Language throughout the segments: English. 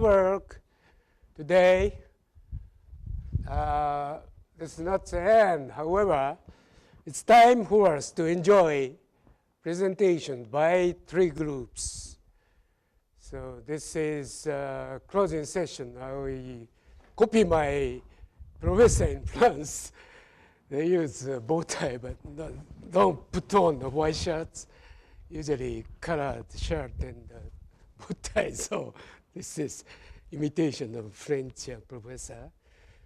Work today. It's not the end. However, it's time for us to enjoy presentation by 3 groups. So this is closing session. I will copy my professor in France. They use bow tie, but don't put on the white shirts. Usually colored shirt and bow tie. So this is imitation of French professor.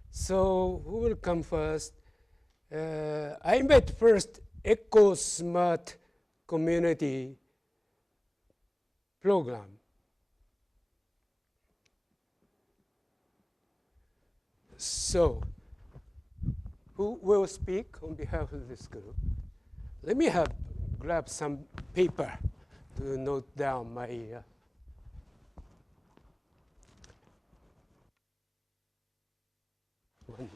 So who will come first? I invite first Eco Smart Community Program. So who will speak on behalf of this group? Let me grab some paper to note down my one.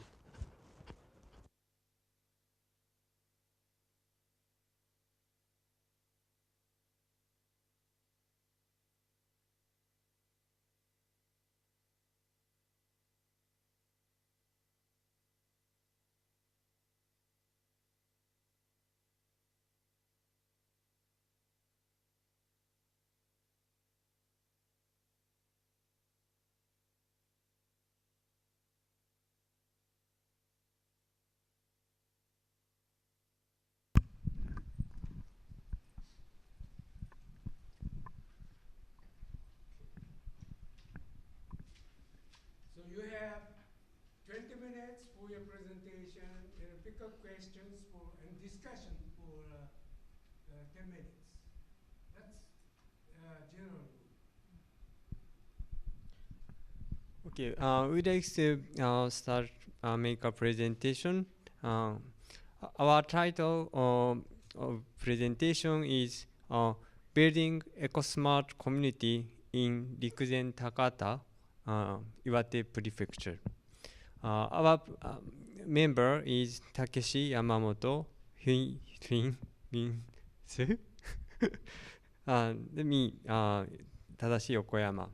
So you have 20 minutes for your presentation and pick up questions and discussion for 10 minutes. That's general rule. Okay, we'd like to start make a presentation. Our title of presentation is Building Eco-Smart Community in Rikuzen Takata, Iwate Prefecture. Our member is Takeshi Yamamoto, me, Tadashi Yokoyama.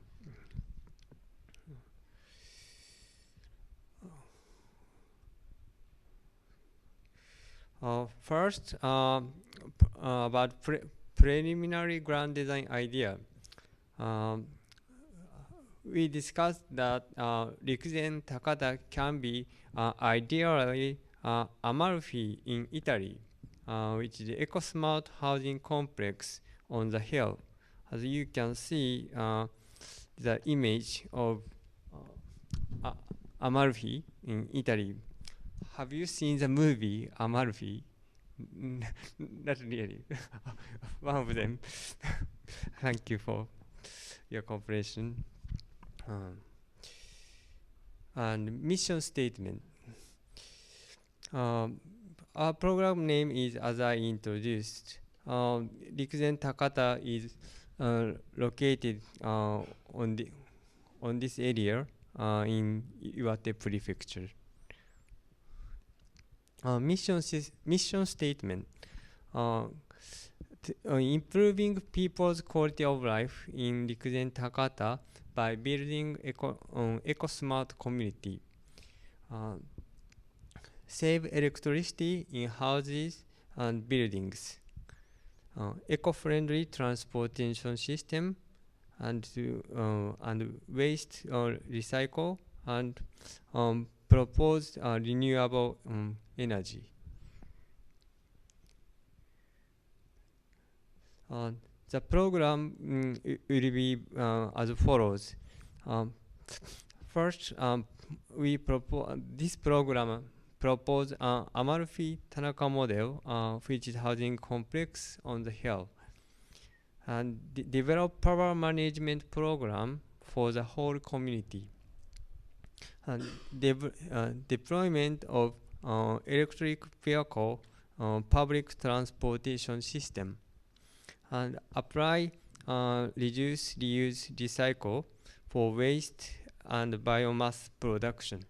First, about preliminary grand design idea. We discussed that Rikuzen Takata can be ideally Amalfi in Italy, which is the eco-smart housing complex on the hill. As you can see, the image of Amalfi in Italy. Have you seen the movie Amalfi? Not really. One of them. Thank you for your cooperation. And mission statement. Our program name is, as I introduced, Rikuzen Takata is located on this area in Iwate Prefecture. Mission statement. Improving people's quality of life in Rikuzen Takata by building eco-smart community. Save electricity in houses and buildings. Eco-friendly transportation system and waste recycle and propose renewable energy. The program will be as follows. First, we propose this program propose Amalfi Tanaka model, which is housing complex on the hill, and develop power management program for the whole community, and deployment of electric vehicle public transportation system, and apply reduce, reuse, recycle for waste and biomass production,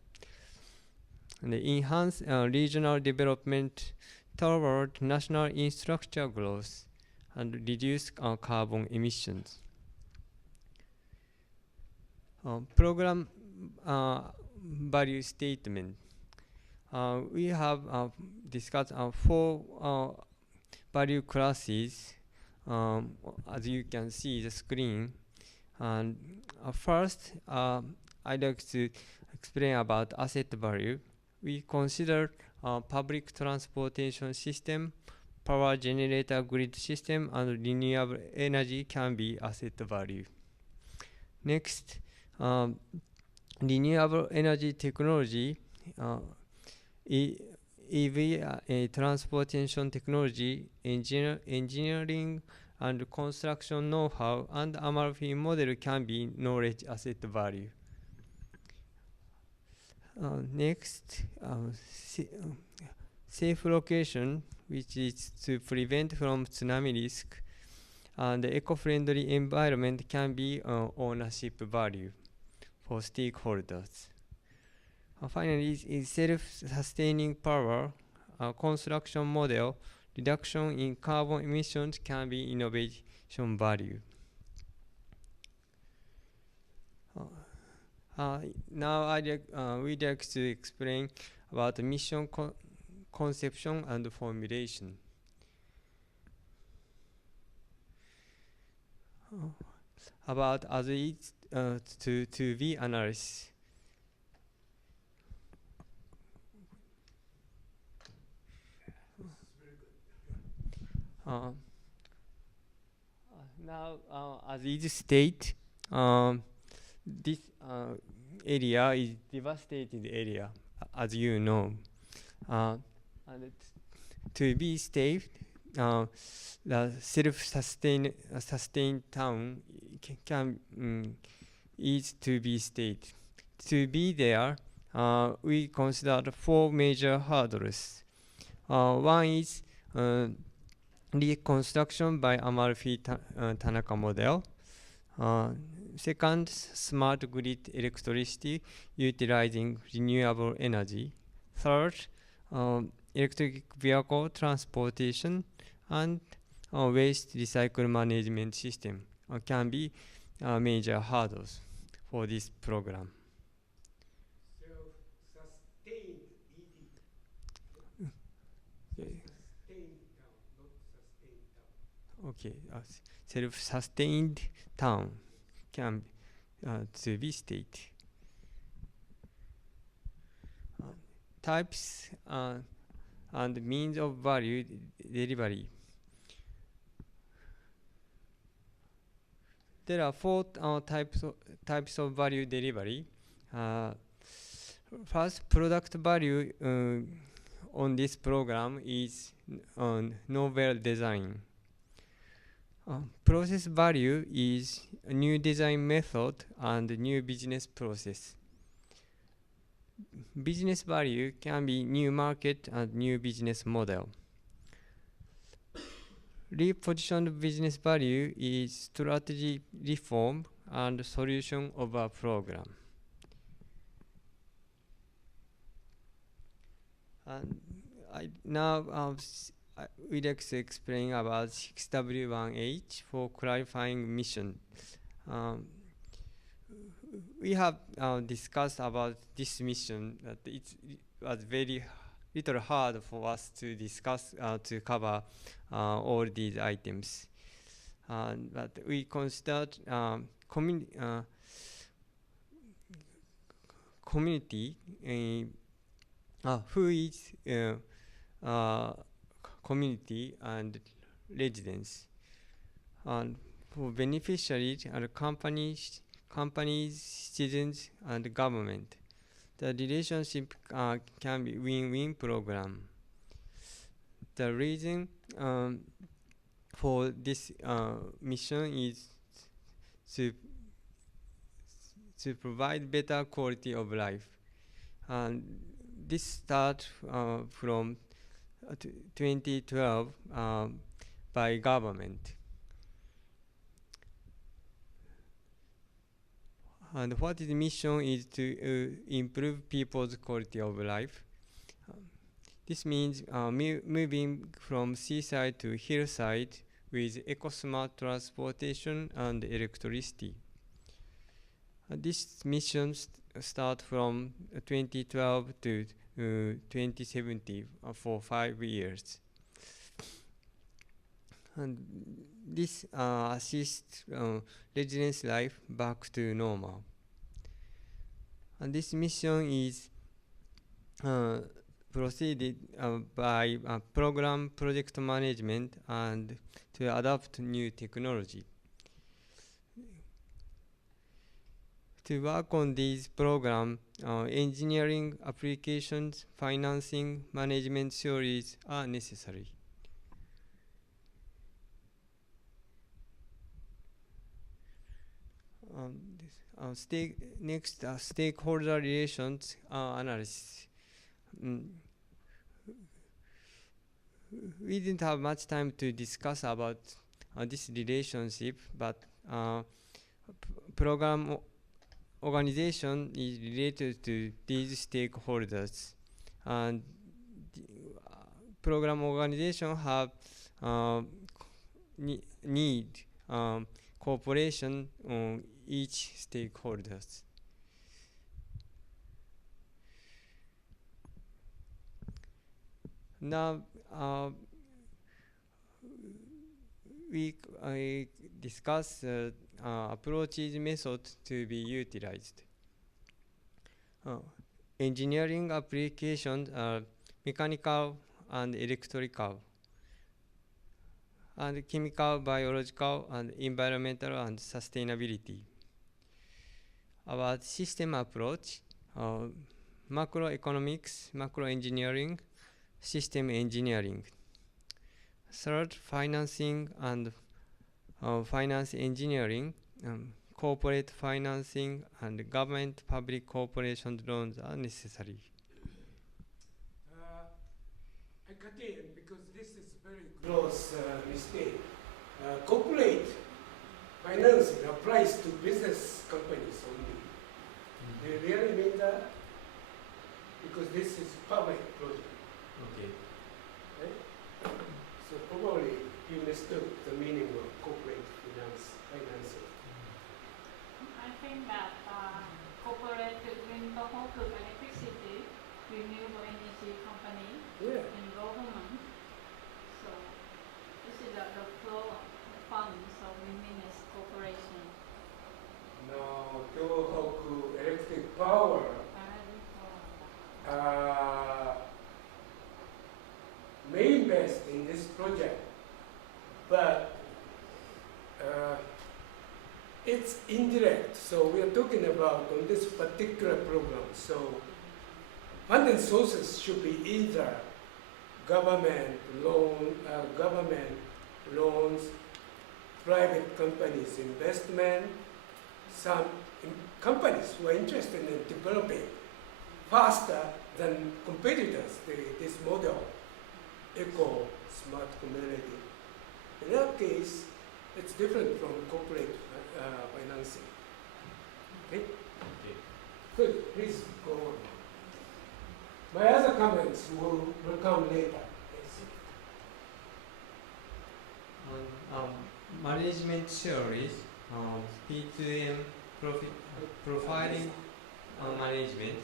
and enhance regional development toward national infrastructure growth and reduce carbon emissions. Program value statement. We have discussed 4 value classes, as you can see the screen. And first, I'd like to explain about asset value. We consider public transportation system, power generator grid system, and renewable energy can be asset value. Next, renewable energy technology, EV transportation technology, engineering and construction know-how, and Amalfi model can be knowledge asset value. Next, safe location, which is to prevent from tsunami risk, and the eco-friendly environment can be ownership value for stakeholders. Finally, is self-sustaining power, construction model, reduction in carbon emissions can be innovation value. Now we'd like to explain about mission conception and formulation. About as it to be analysis. Now, as it state, this area is devastated area, as you know. And to be safe, the self-sustained town is to be stayed. To be there, we consider 4 major hurdles. One is reconstruction by Amalfi Tanaka model. Second, smart grid electricity utilizing renewable energy. Third, electric vehicle transportation and waste recycle management system can be major hurdles for this program. Self-sustained ED. Self-sustained town, not sustained town. Okay, self-sustained town can to be stated. Types and means of value delivery. There are 4 types of value delivery. First, product value on this program is novel design. Process value is a new design method and new business process. Business value can be new market and new business model. Repositioned business value is strategy reform and solution of a program. And we'd like to explain about 6W1H for clarifying mission. We have discussed about this mission that it was very little hard for us to discuss to cover all these items. But we considered community, who is community and residents, and for beneficiaries and companies, citizens, and government. The relationship can be win-win program. The reason for this mission is to provide better quality of life. And this starts from 2012 by government. And what is the mission is to improve people's quality of life. This means moving from seaside to hillside with eco-smart transportation and electricity. This mission start from 2012 to 2070 for 5 years. And this assists residents' life back to normal. And this mission is proceeded by program project management and to adopt new technology. To work on these programs, engineering, applications, financing, management theories are necessary. Next, stakeholder relations analysis. We didn't have much time to discuss about this relationship, but program organization is related to these stakeholders, and program organization have need cooperation on each stakeholders. Now we discuss approaches methods to be utilized. Engineering applications are mechanical and electrical, and chemical, biological, and environmental and sustainability. About system approach, macroeconomics, macroengineering, system engineering. Third, financing and finance engineering, corporate financing and government public cooperation loans are necessary. I cut in because this is very gross mistake. Corporate financing applies to business companies only. Do you really mean that? Because this is public project. Okay. Right? So probably you mistook the meaning of corporate financing. I think that corporate wind power, electricity, renewable energy company, Yeah. and government. So this is the flow of funds, so we mean as corporation. Now, Tohoku Electric Power may invest in this project, but it's indirect. So we are talking about on this particular program. So funding sources should be either government loans, private companies investment, some companies who are interested in developing faster than competitors, this model, eco smart community. In that case, it's different from corporate financing. Okay? Okay. Good, please go on. My other comments will come later. Management theories, P2M, profiling management,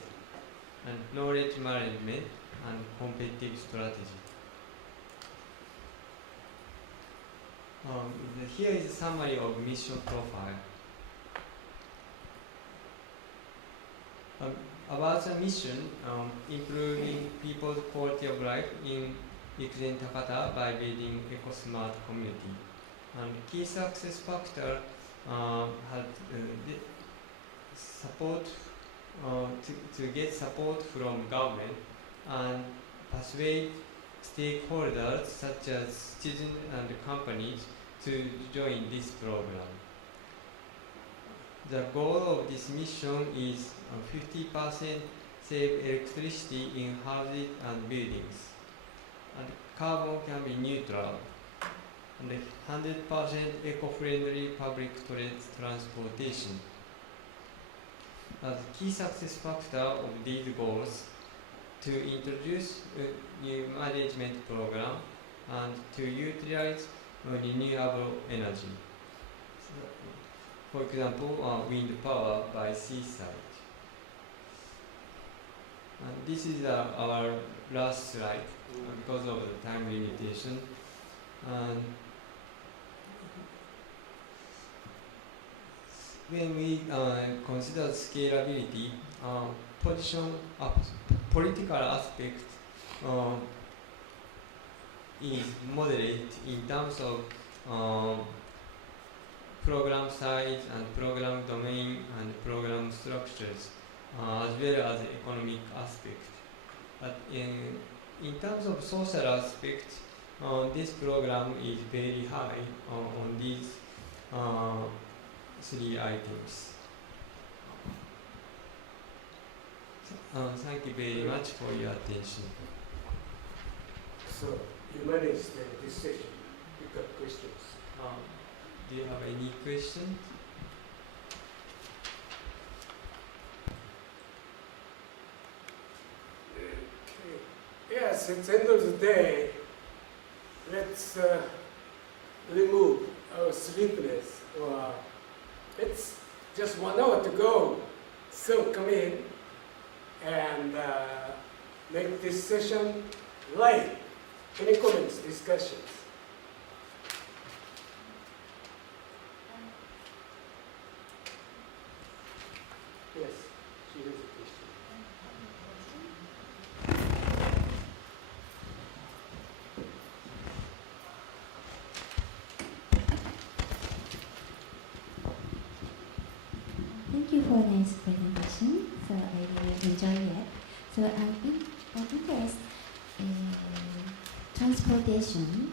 and knowledge management, and competitive strategy. Here is a summary of mission profile. About the mission, improving people's quality of life in Rikuzen Takata by building eco-smart community. And key success factor had support to get support from government and persuade stakeholders such as citizens and companies to join this program. The goal of this mission is 50% save electricity in houses and buildings, and carbon can be neutral, and 100% eco-friendly public transportation. As key success factor of these goals, to introduce a new management program and to utilize renewable energy. For example, wind power by seaside. And this is our last slide because of the time limitation. And when we consider scalability, political aspect is moderate in terms of program size and program domain and program structures, as well as economic aspect. But in terms of social aspect, this program is very high on these three items. Thank you very much for your attention. So you managed this session. Pick up questions. Do you have any questions? Okay. Yes, it's end of the day. Let's remove our sleepiness. It's just 1 hour to go. So come in and make this session light. Any comments, discussions? Yes, she has a question. Thank you for this presentation. So I really enjoy it. So I'm interested in transportation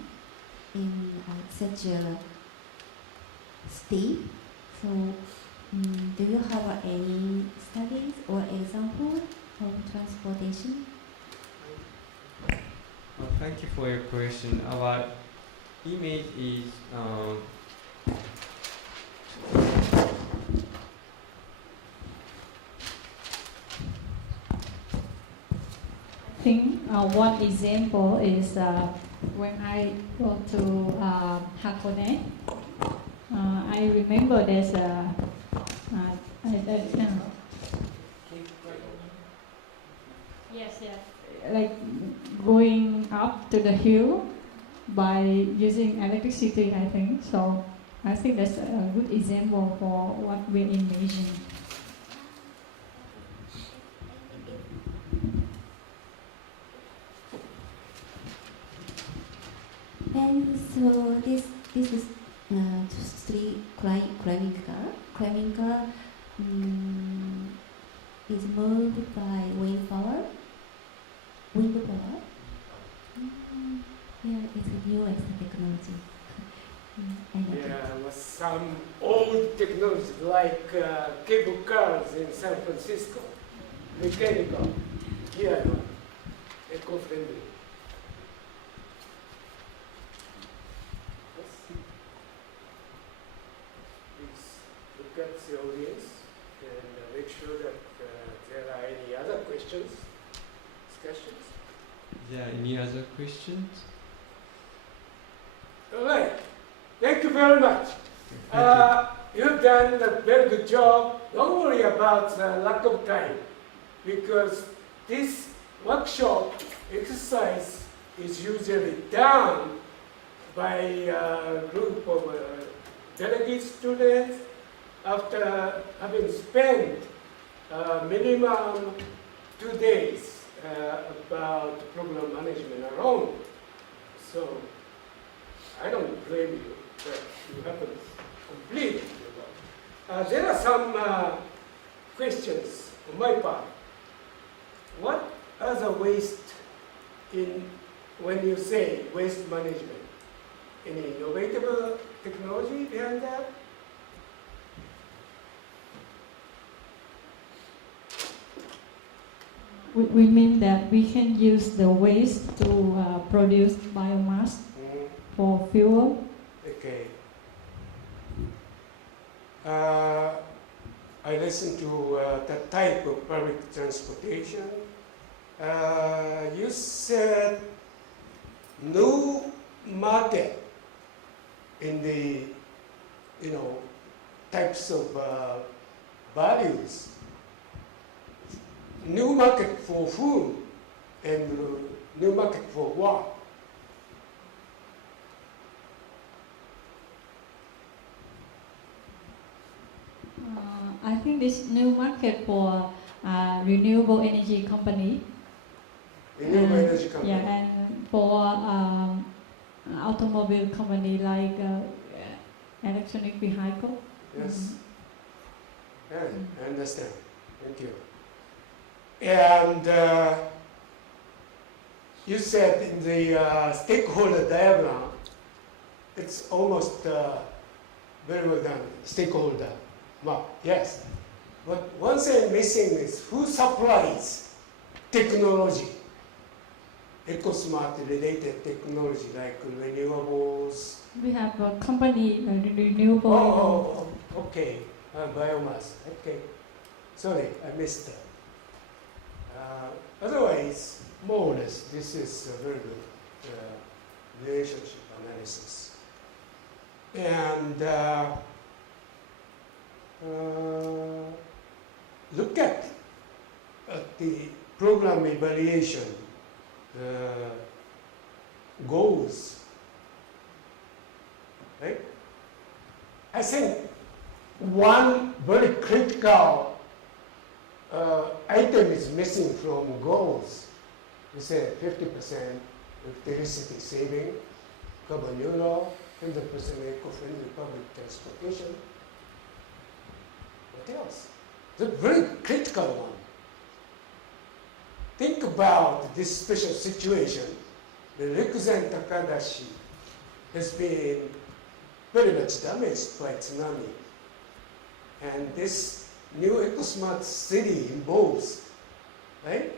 in such a state. So do you have any studies or example of transportation? Thank you for your question. Our image is I think one example is when I go to Hakone. I remember there's Yes, yes. like going up to the hill by using electricity, I think. So I think that's a good example for what we imagine. And so this is street climbing car. Climbing car is moved by wind power. Wind power. Yeah, it's the newest technology. I like it. Yeah, was some old technology like cable cars in San Francisco, mechanical, here, eco-friendly. Please look at the audience and make sure that there are any other questions, discussions. Is there any other questions? All right. Thank you very much. Thank You've done a very good job. Don't worry about lack of time, because this workshop exercise is usually done by a group of delegate students after having spent minimum 2 days about program management alone. So I don't blame you, but you haven't completed your work. There are some questions on my part. What are the waste in when you say waste management? Any innovative technology behind that? We mean that we can use the waste to produce biomass for fuel. Okay. I listened to that type of public transportation. You said no market in the, types of values. New market for whom and new market for what? I think this new market for renewable energy company. Renewable energy company. Yeah, and for automobile company like electronic vehicle. Yes. Yeah, I understand. Thank you. And you said in the stakeholder diagram, it's almost very well done. Stakeholder. Well, yes. But one thing missing is who supplies technology, EcoSmart related technology like renewables. We have a company renewable. Oh, okay. Biomass. Okay. Sorry, I missed that. Otherwise, more or less, this is a very good relationship analysis. And look at the program evaluation goals. Right? I think one very critical item is missing from goals. We say 50% electricity saving, carbon neutral, 100% eco-friendly public transportation. What else? The very critical one. Think about this special situation. The Rikuzen Takadashi has been very much damaged by tsunami. And this new EcoSmart city involves, right,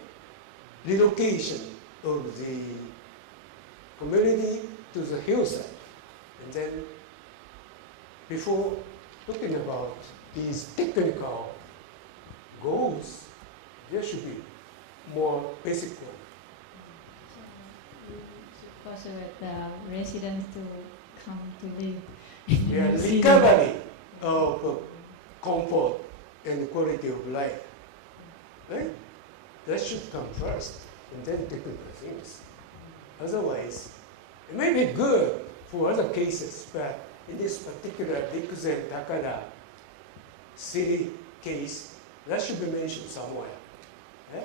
relocation of the community to the hillside. And then before talking about these technical goals, there should be more basic one. So we should persuade the residents to come to live. Yeah, recovery of comfort and quality of life. Right? That should come first, and then technical things. Otherwise, it may be good for other cases, but in this particular Rikuzen Takada city case, that should be mentioned somewhere. Yeah?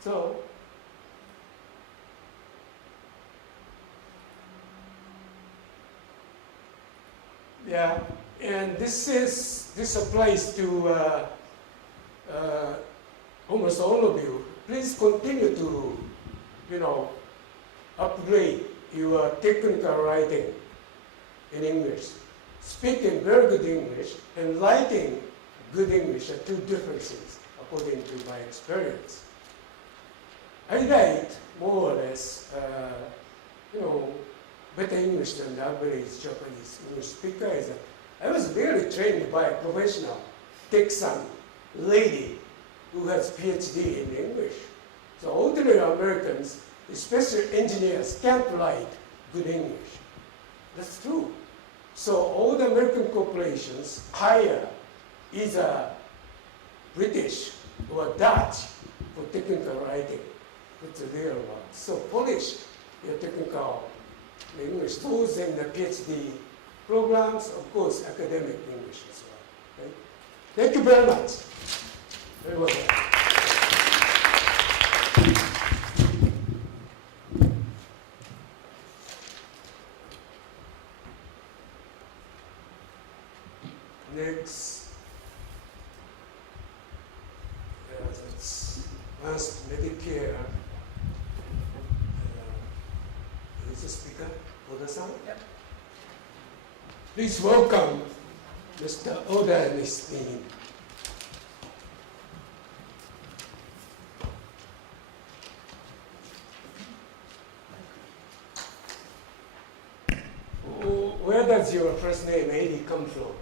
So, yeah, and this applies to almost all of you. Please continue to, upgrade your technical writing in English. Speaking very good English and writing good English are two different things, according to my experience. I write more or less, better English than the average Japanese English speaker. I was really trained by a professional Texan lady who has PhD in English. So ordinary Americans, especially engineers, can't write good English. That's true. So all the American corporations hire either British or Dutch for technical writing. That's the real one. So polish your technical English, those in the PhD programs, of course, academic English as well. Right? Thank you very much. Very well done. Next, that's advanced Medicare. Who's the speaker? Oda-san? Yep. Please welcome Mr. Oda Nistin. Where does your first name, Eddie, come from?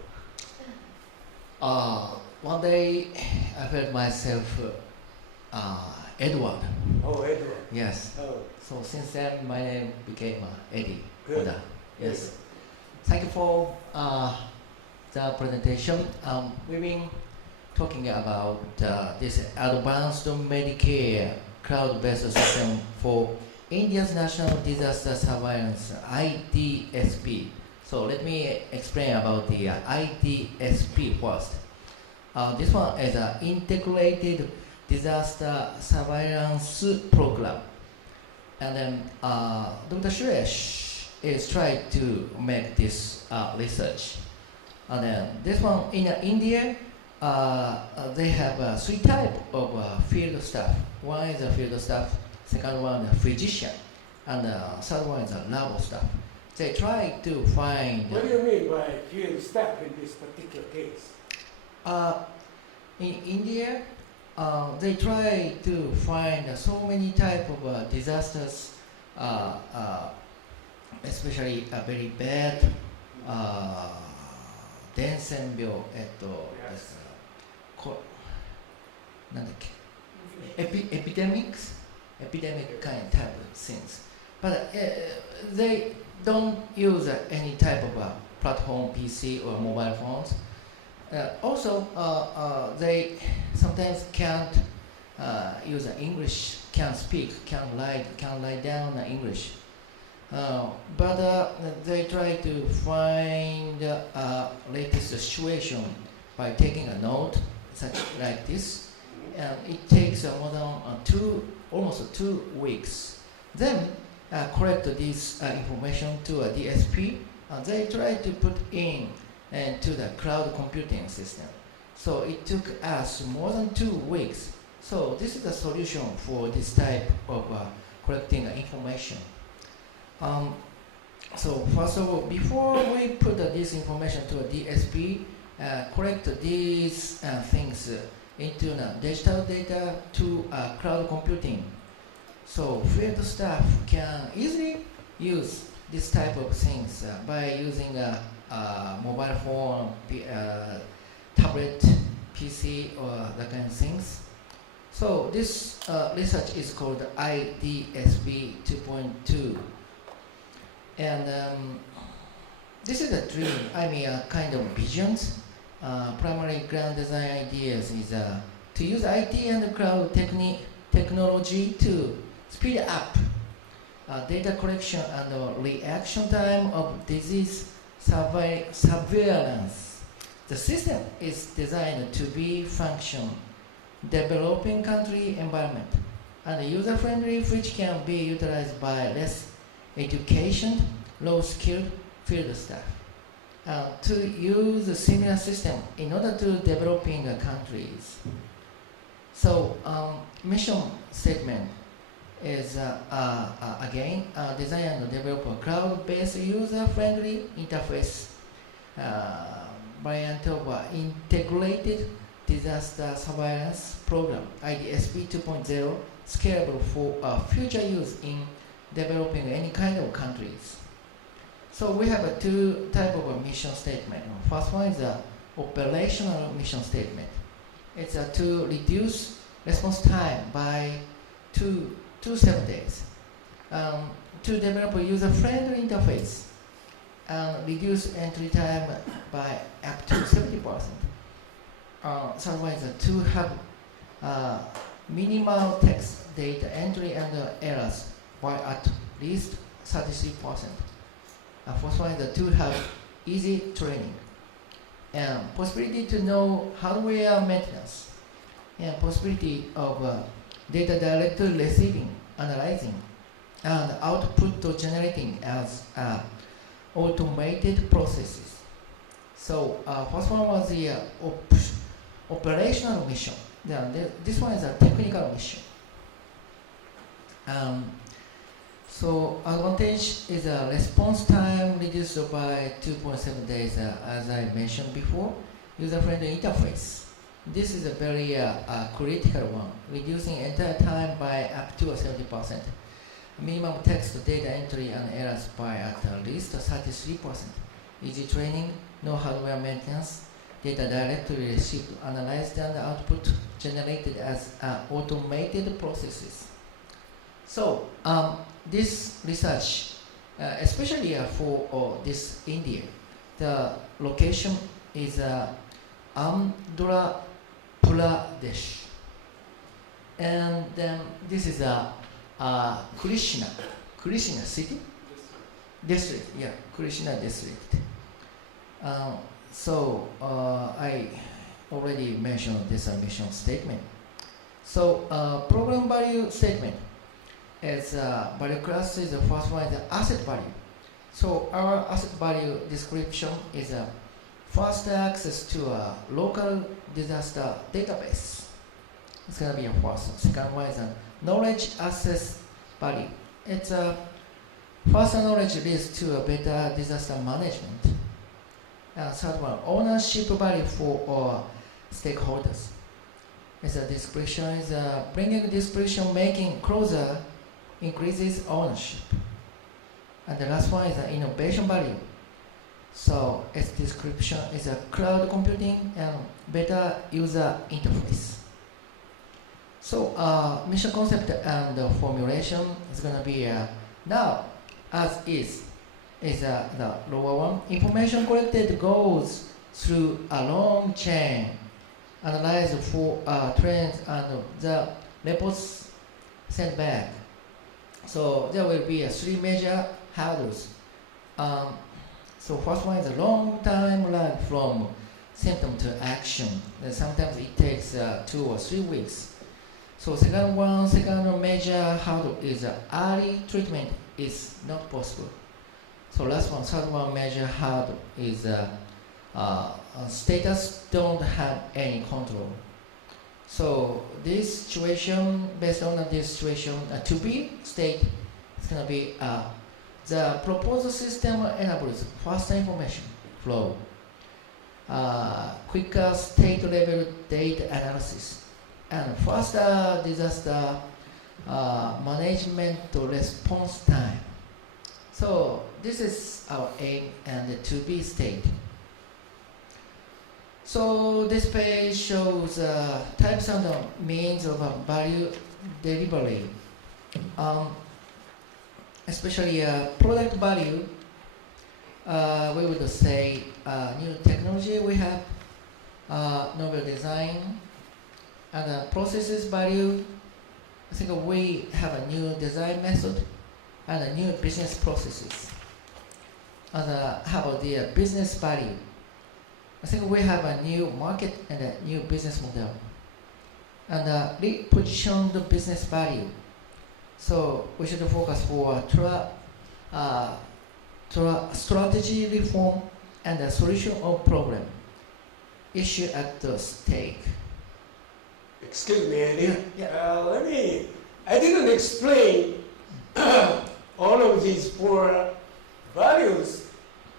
One day I felt myself Edward. Oh, Edward. Yes. Oh, So since then my name became Eddie good. Oda. Yes. Thank you for the presentation. We've been talking about this advanced Medicare cloud-based system for India's National Disaster Surveillance, IDSP. So let me explain about the IDSP first. This one is an integrated disaster surveillance program. And then Dr. Suresh is trying to make this research. And then this one in India, they have three types of field staff. One is a field staff, second one is a physician, and the third one is a lab staff. They try to find. What do you mean by field staff in this particular case? In India, they try to find so many types of disasters, especially a very bad 伝染病、なんだっけ、epidemic kind type of things. But they don't use any type of platform, PC or mobile phones. Also, they sometimes can't use English, can't speak, can't write down English. But they try to find latest situation by taking a note, such like this, and it takes more than almost 2 weeks. Then collect this information to a DSP, and they try to put in to the cloud computing system. So it took us more than 2 weeks. So this is the solution for this type of collecting information. So first of all, before we put this information to a DSP, collect these things into digital data to cloud computing. So field staff can easily use this type of things by using a mobile phone, tablet, PC, or that kind of things. So this research is called IDSP 2.2. And this is a dream, I mean a kind of visions. Primary grand design ideas is to use IT and cloud technology to speed up data collection and reaction time of disease surveillance. The system is designed to be function developing country environment and user-friendly, which can be utilized by less education, low-skilled field staff. To use a similar system in order to developing countries. So mission statement is again design and develop a cloud-based user-friendly interface variant of integrated disaster surveillance program, IDSP 2.0, scalable for future use in developing any kind of countries. So we have two types of mission statement. First one is the operational mission statement. It's to reduce response time by 7 days. To develop a user-friendly interface and reduce entry time by up to 70%. Otherwise, to have minimal text data entry and errors by at least 33%. First one is to have easy training and possibility to know hardware maintenance and possibility of data directly receiving, analyzing, and output generating as automated processes. So first one was the operational mission. Then this one is a technical mission. So advantage is a response time reduced by 2.7 days, as I mentioned before. User-friendly interface. This is a very critical one, reducing entire time by up to 70%. Minimum text data entry and errors by at least 33%. Easy training, no hardware maintenance, data directly received, analyzed, and output generated as automated processes. So this research especially for this India. The location is Andhra Pradesh, and then this is Krishna city district. Yeah, Krishna district. So I already mentioned this mission statement. So program value statement is value class is the first one is the asset value. So our asset value description is first access to a local disaster database. It's gonna be a first. Second one is a knowledge access value. It's a first knowledge leads to a better disaster management. And third one, ownership value for our stakeholders. It's a description is bringing decision making closer increases ownership. And the last one is the innovation value. So its description is a cloud computing and better user interface. So mission concept and formulation is going to be now as is the lower one. Information collected goes through a long chain, analyze for trends and the reports sent back. So there will be three major hurdles. So first one is a long time lag from symptom to action. And sometimes it takes 2 or 3 weeks. So second major hurdle is early treatment is not possible. So last one, third one major hurdle is status don't have any control. So this situation, based on this situation, to be state, it's going to be the proposal system enables faster information flow, quicker state level data analysis, and faster disaster management response time. So this is our aim and the to be state. So this page shows types and means of value delivery. Especially product value, we would say new technology we have, novel design, and processes value. I think we have a new design method and a new business processes. And how about the business value? I think we have a new market and a new business model. And repositioned business value. So we should focus for strategy reform and the solution of problem. Issue at the stake. Excuse me, Eddie. Yeah. I didn't explain all of these four values.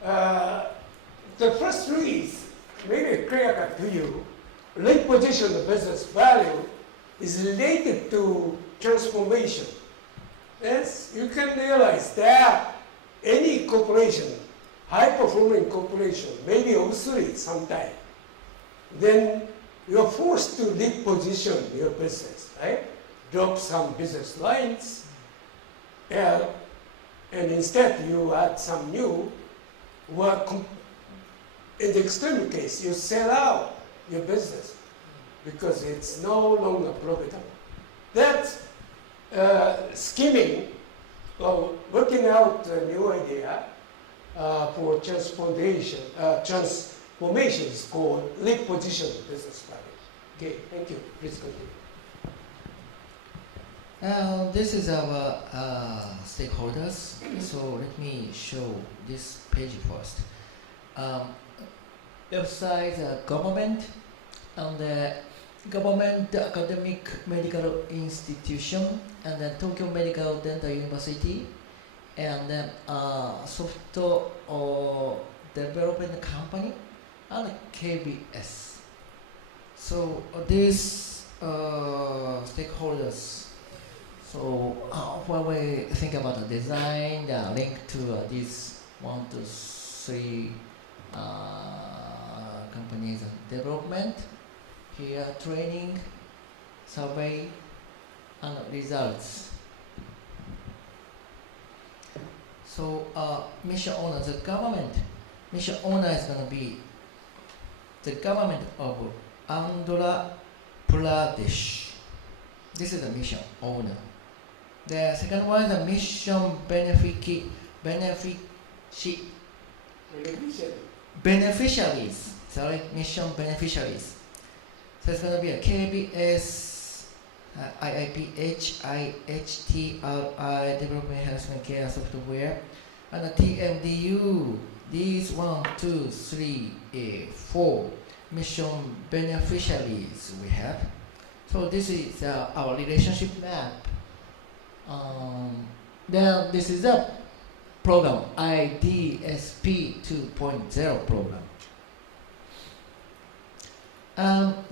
The first three is maybe clear cut to you. Reposition the business value is related to transformation. Yes, you can realize that any corporation, high-performing corporation, may be obsolete sometime. Then you're forced to reposition your business, right? Drop some business lines, and instead you add some new. In the extreme case, you sell out your business because it's no longer profitable. That's scheming, working out a new idea for transformation is called reposition business value. Okay, thank you. Please continue. Now this is our stakeholders. So let me show this page first. Left side, government, and the government academic medical institution, and then Tokyo Medical Dental University, and then software development company, and KBS. So these stakeholders. So when we think about the design, the link to these 1 to 3 companies development, here training, survey, and results. So mission owner, the government, mission owner is going to be the government of Andhra Pradesh. This is the mission owner. The second one is the mission beneficiaries. Sorry, mission beneficiaries. So it's going to be a KBS, IIPHIHTRI Development Health and Care Software, and the TMDU. These 1, 2, 3, 4 mission beneficiaries we have. So this is our relationship map. Then this is the program, IDSP 2.0 program.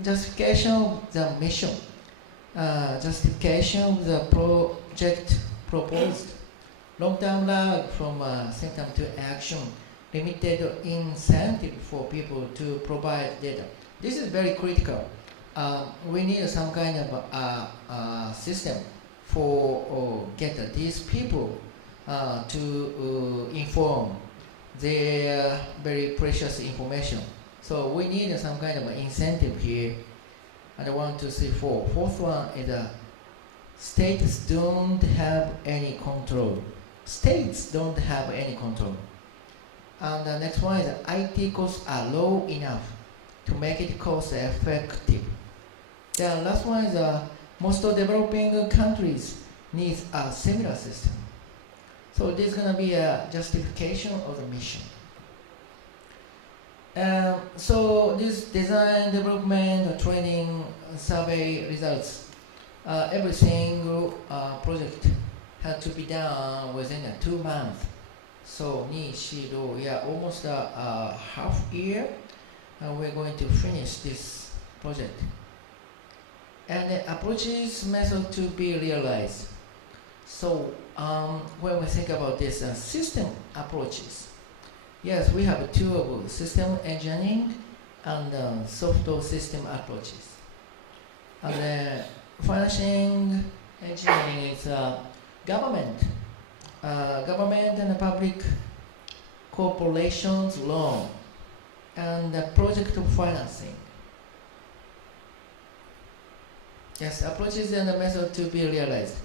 Justification of the mission. Justification of the project proposed. Long-term lag from symptom to action. Limited incentive for people to provide data. This is very critical. We need some kind of system for get these people to inform their very precious information. So we need some kind of incentive here. And 1, 2, 3, 4. Fourth one is states don't have any control. States don't have any control. And the next one is IT costs are low enough to make it cost effective. The last one is most developing countries need a similar system. So this is going to be a justification of the mission. So this design, development, training, survey results, every single project had to be done within 2 months. So almost a half year, we're going to finish this project. And the approaches method to be realized. So when we think about this system approaches, yes, we have 2 of system engineering and software system approaches. And financing engineering is government and public corporations loan and project financing. Yes, approaches and the method to be realized.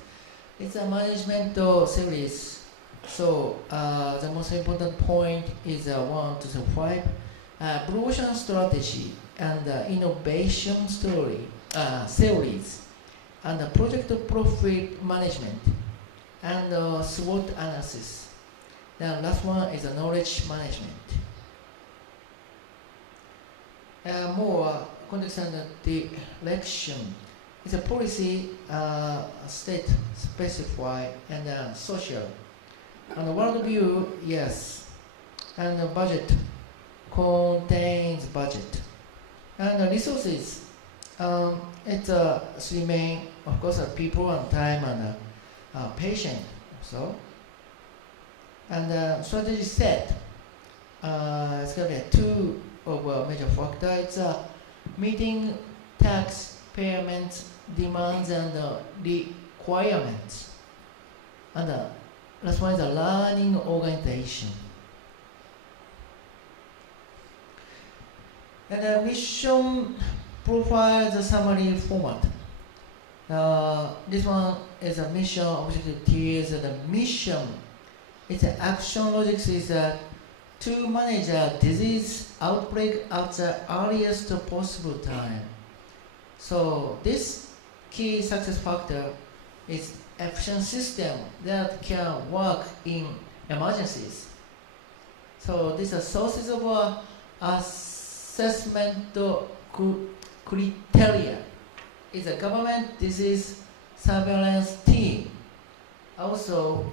It's a management series. So the most important point is 1 to 5. Blue ocean strategy and innovation story theories and project profit management and SWOT analysis. Then last one is knowledge management. More context and direction. It's a policy, state specified and social. And the world view, yes. And the budget contains budget. And the resources, it's 3 main, of course, people and time and patient. So, and strategy set. It's going to be 2 of major factor. It's meeting tax payments, demands, and requirements. And last one is a learning organization. And the mission profile the summary format. This one is a mission objective tiers. The mission, its action logics is to manage a disease outbreak at the earliest possible time. So this key success factor is efficient system that can work in emergencies. So these are sources of assessment criteria. Is a government disease surveillance team, also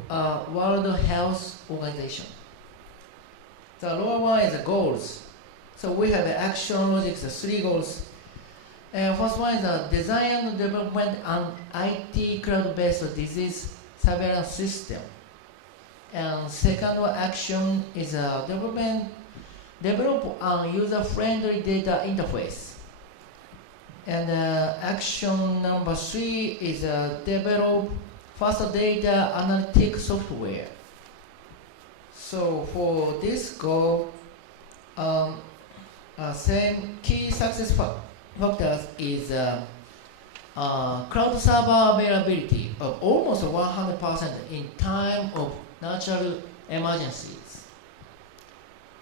World Health Organization. The lower one is the goals. So we have the action logics, the 3 goals. First one is the design and development and IT cloud-based disease surveillance system. And second action is develop a user-friendly data interface. And action number 3 is develop faster data analytic software. So for this goal, same key success factors is cloud server availability of almost 100% in time of natural emergencies.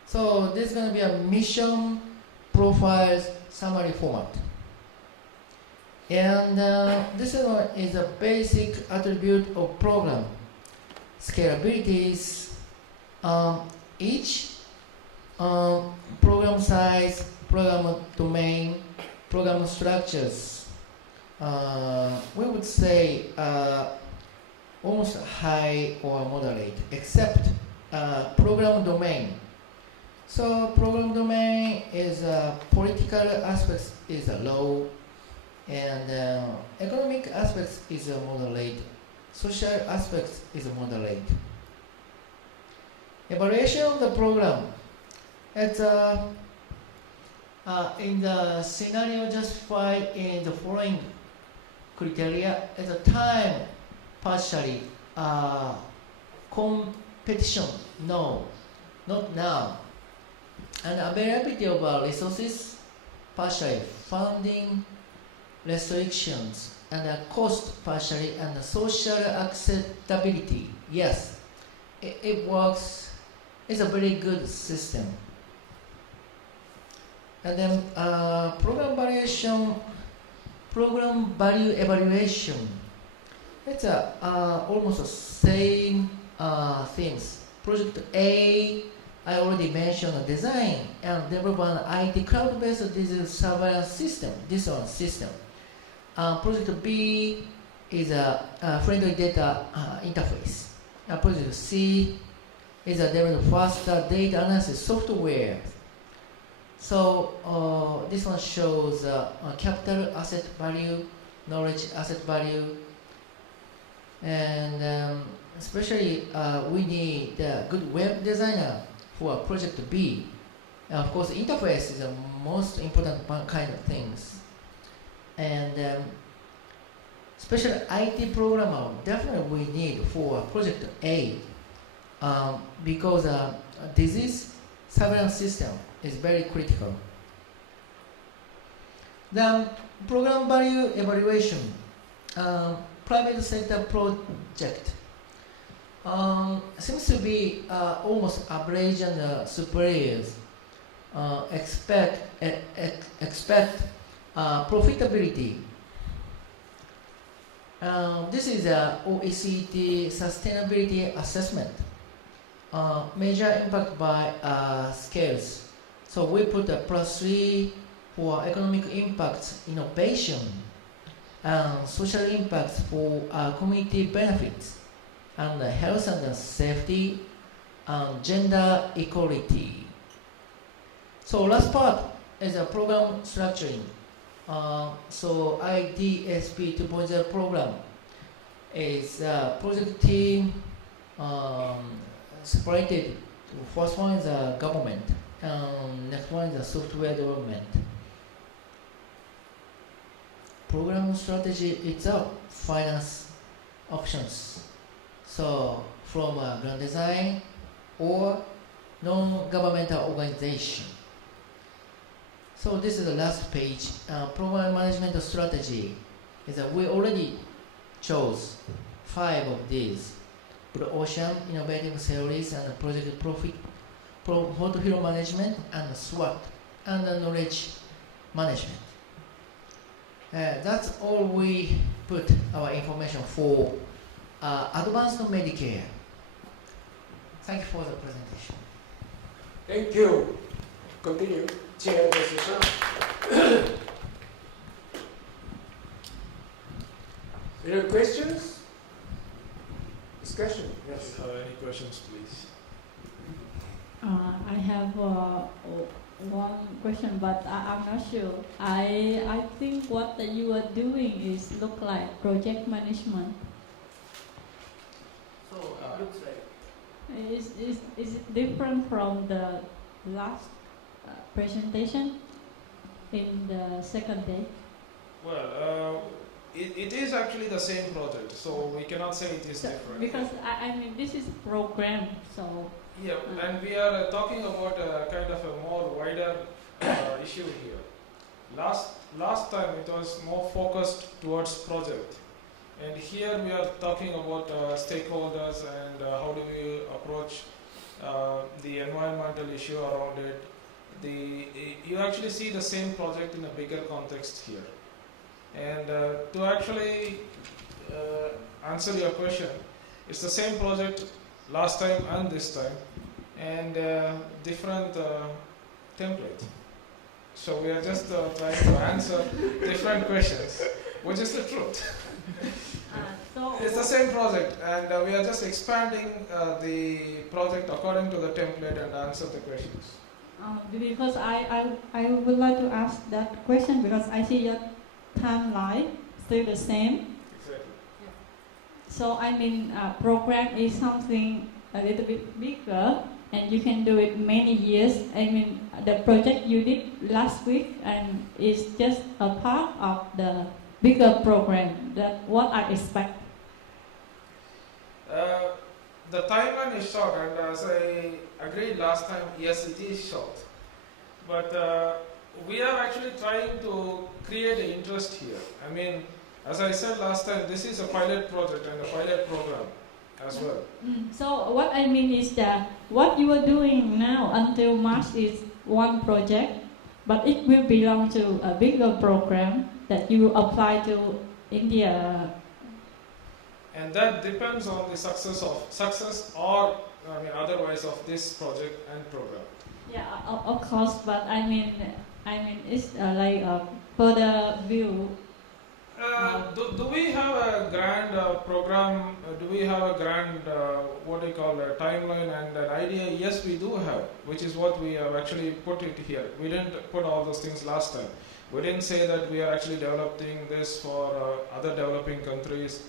So this is going to be a mission profiles summary format. And this one is a basic attribute of program. Scalabilities, each program size, program domain, program structures, we would say almost high or moderate, except program domain. So program domain is political aspects is low, and economic aspects is moderate, social aspects is moderate. Evaluation of the program, it's in the scenario justified in the following criteria. At the time, partially competition, no, not now. And availability of resources, partially funding restrictions, and cost partially, and social acceptability. Yes, it works. It's a very good system. And then program value evaluation. It's almost the same things. Project A, I already mentioned the design and develop an IT cloud-based digital surveillance system, this one system. Project B is a friendly data interface. Project C is a develop faster data analysis software. So this one shows capital asset value, knowledge asset value, and especially we need a good web designer for project B. Of course, interface is the most important kind of things. And special IT programmer definitely we need for project A because disease surveillance system is very critical. Then program value evaluation, private sector project. Seems to be almost average and superiors expect profitability. This is a OECD sustainability assessment. Major impact by scales. So we put a +3 for economic impacts, innovation, and social impacts for community benefits, and health and safety, and gender equality. So last part is a program structuring. So IDSP 2.0 program is a project team separated. First one is a government, next one is a software development. Program strategy itself, finance options. So from a grand design or non-governmental organization. So this is the last page. Program management strategy is that we already chose 5 of these: Blue Ocean, innovative theories, and project portfolio management, and SWOT, and knowledge management. That's all we put our information for advanced Medicare. Thank you for the presentation. Thank you. Continue. Chair the session. Any questions? Discussion? Yes. If you have any questions, please. I have one question, but I'm not sure. I think what you are doing is look like project management. So it looks like. Is it different from the last presentation in the second day? Well, it is actually the same project, so we cannot say it is different. Because I mean this is program, so Yeah, and we are talking about a kind of a more wider issue here. Last time it was more focused towards project, and here we are talking about stakeholders and how do we approach the environmental issue around it. You actually see the same project in a bigger context here. And to actually answer your question, it's the same project last time and this time, and different template. So we are just trying to answer different questions, which is the truth. So It's the same project, and we are just expanding the project according to the template and answer the questions. Because I would like to ask that question because I see your timeline still the same. Exactly. So I mean, program is something a little bit bigger, and you can do it many years. I mean, the project you did last week and is just a part of the bigger program. That's what I expect. The timeline is short, and as I agreed last time, yes, it is short. But we are actually trying to create an interest here. I mean, as I said last time, this is a pilot project and a pilot program as well. So what I mean is that what you are doing now until March is one project, but it will belong to a bigger program that you will apply to India. And that depends on the success or otherwise of this project and program. Yeah, of course, but I mean it's like a further view. Do we have a grand program? Do we have a grand what do you call a timeline and an idea? Yes, we do have, which is what we have actually put it here. We didn't put all those things last time. We didn't say that we are actually developing this for other developing countries.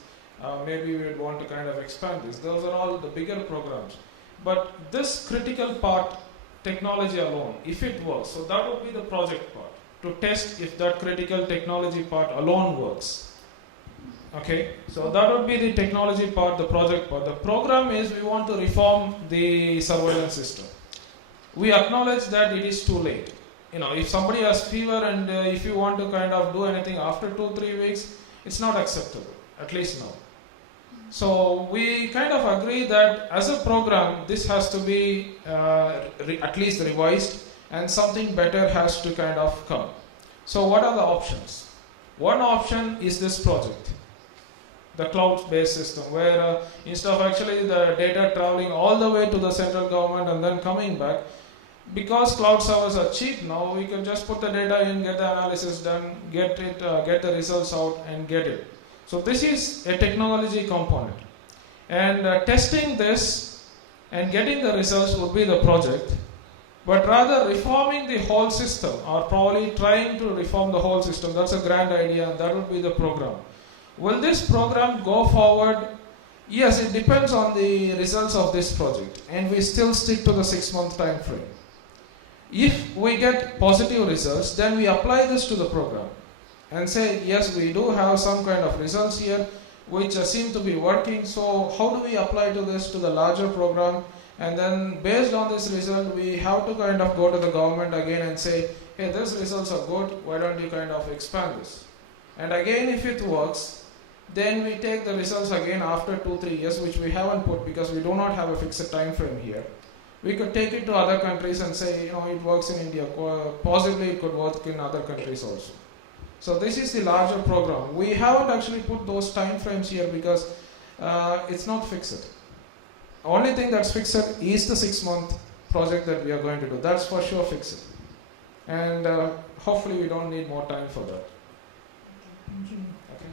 Maybe we would want to kind of expand this. Those are all the bigger programs. But this critical part, technology alone, if it works, so that would be the project part, to test if that critical technology part alone works. Okay, so that would be the technology part, the project part. The program is we want to reform the surveillance system. We acknowledge that it is too late. If somebody has fever and if you want to kind of do anything after 2-3 weeks, it's not acceptable, at least now. So we kind of agree that as a program, this has to be at least revised, and something better has to kind of come. So what are the options? One option is this project, the cloud-based system, where instead of actually the data traveling all the way to the central government and then coming back, because cloud servers are cheap now, we can just put the data in, get the analysis done, get the results out, and get it. So this is a technology component, and testing this and getting the results would be the project, but rather reforming the whole system, or probably trying to reform the whole system, that's a grand idea, and that would be the program. Will this program go forward? Yes, it depends on the results of this project, and we still stick to the 6-month time frame. If we get positive results, then we apply this to the program and say, yes, we do have some kind of results here which seem to be working, so how do we apply to this to the larger program? And then based on this result, we have to kind of go to the government again and say, hey, these results are good, why don't you kind of expand this? And again, if it works, then we take the results again after 2-3 years, which we haven't put because we do not have a fixed time frame here. We could take it to other countries and say, it works in India, possibly it could work in other countries also. So this is the larger program. We haven't actually put those time frames here because it's not fixed. Only thing that's fixed is the 6-month project that we are going to do. That's for sure fixed. And hopefully we don't need more time for that. Thank you. Okay.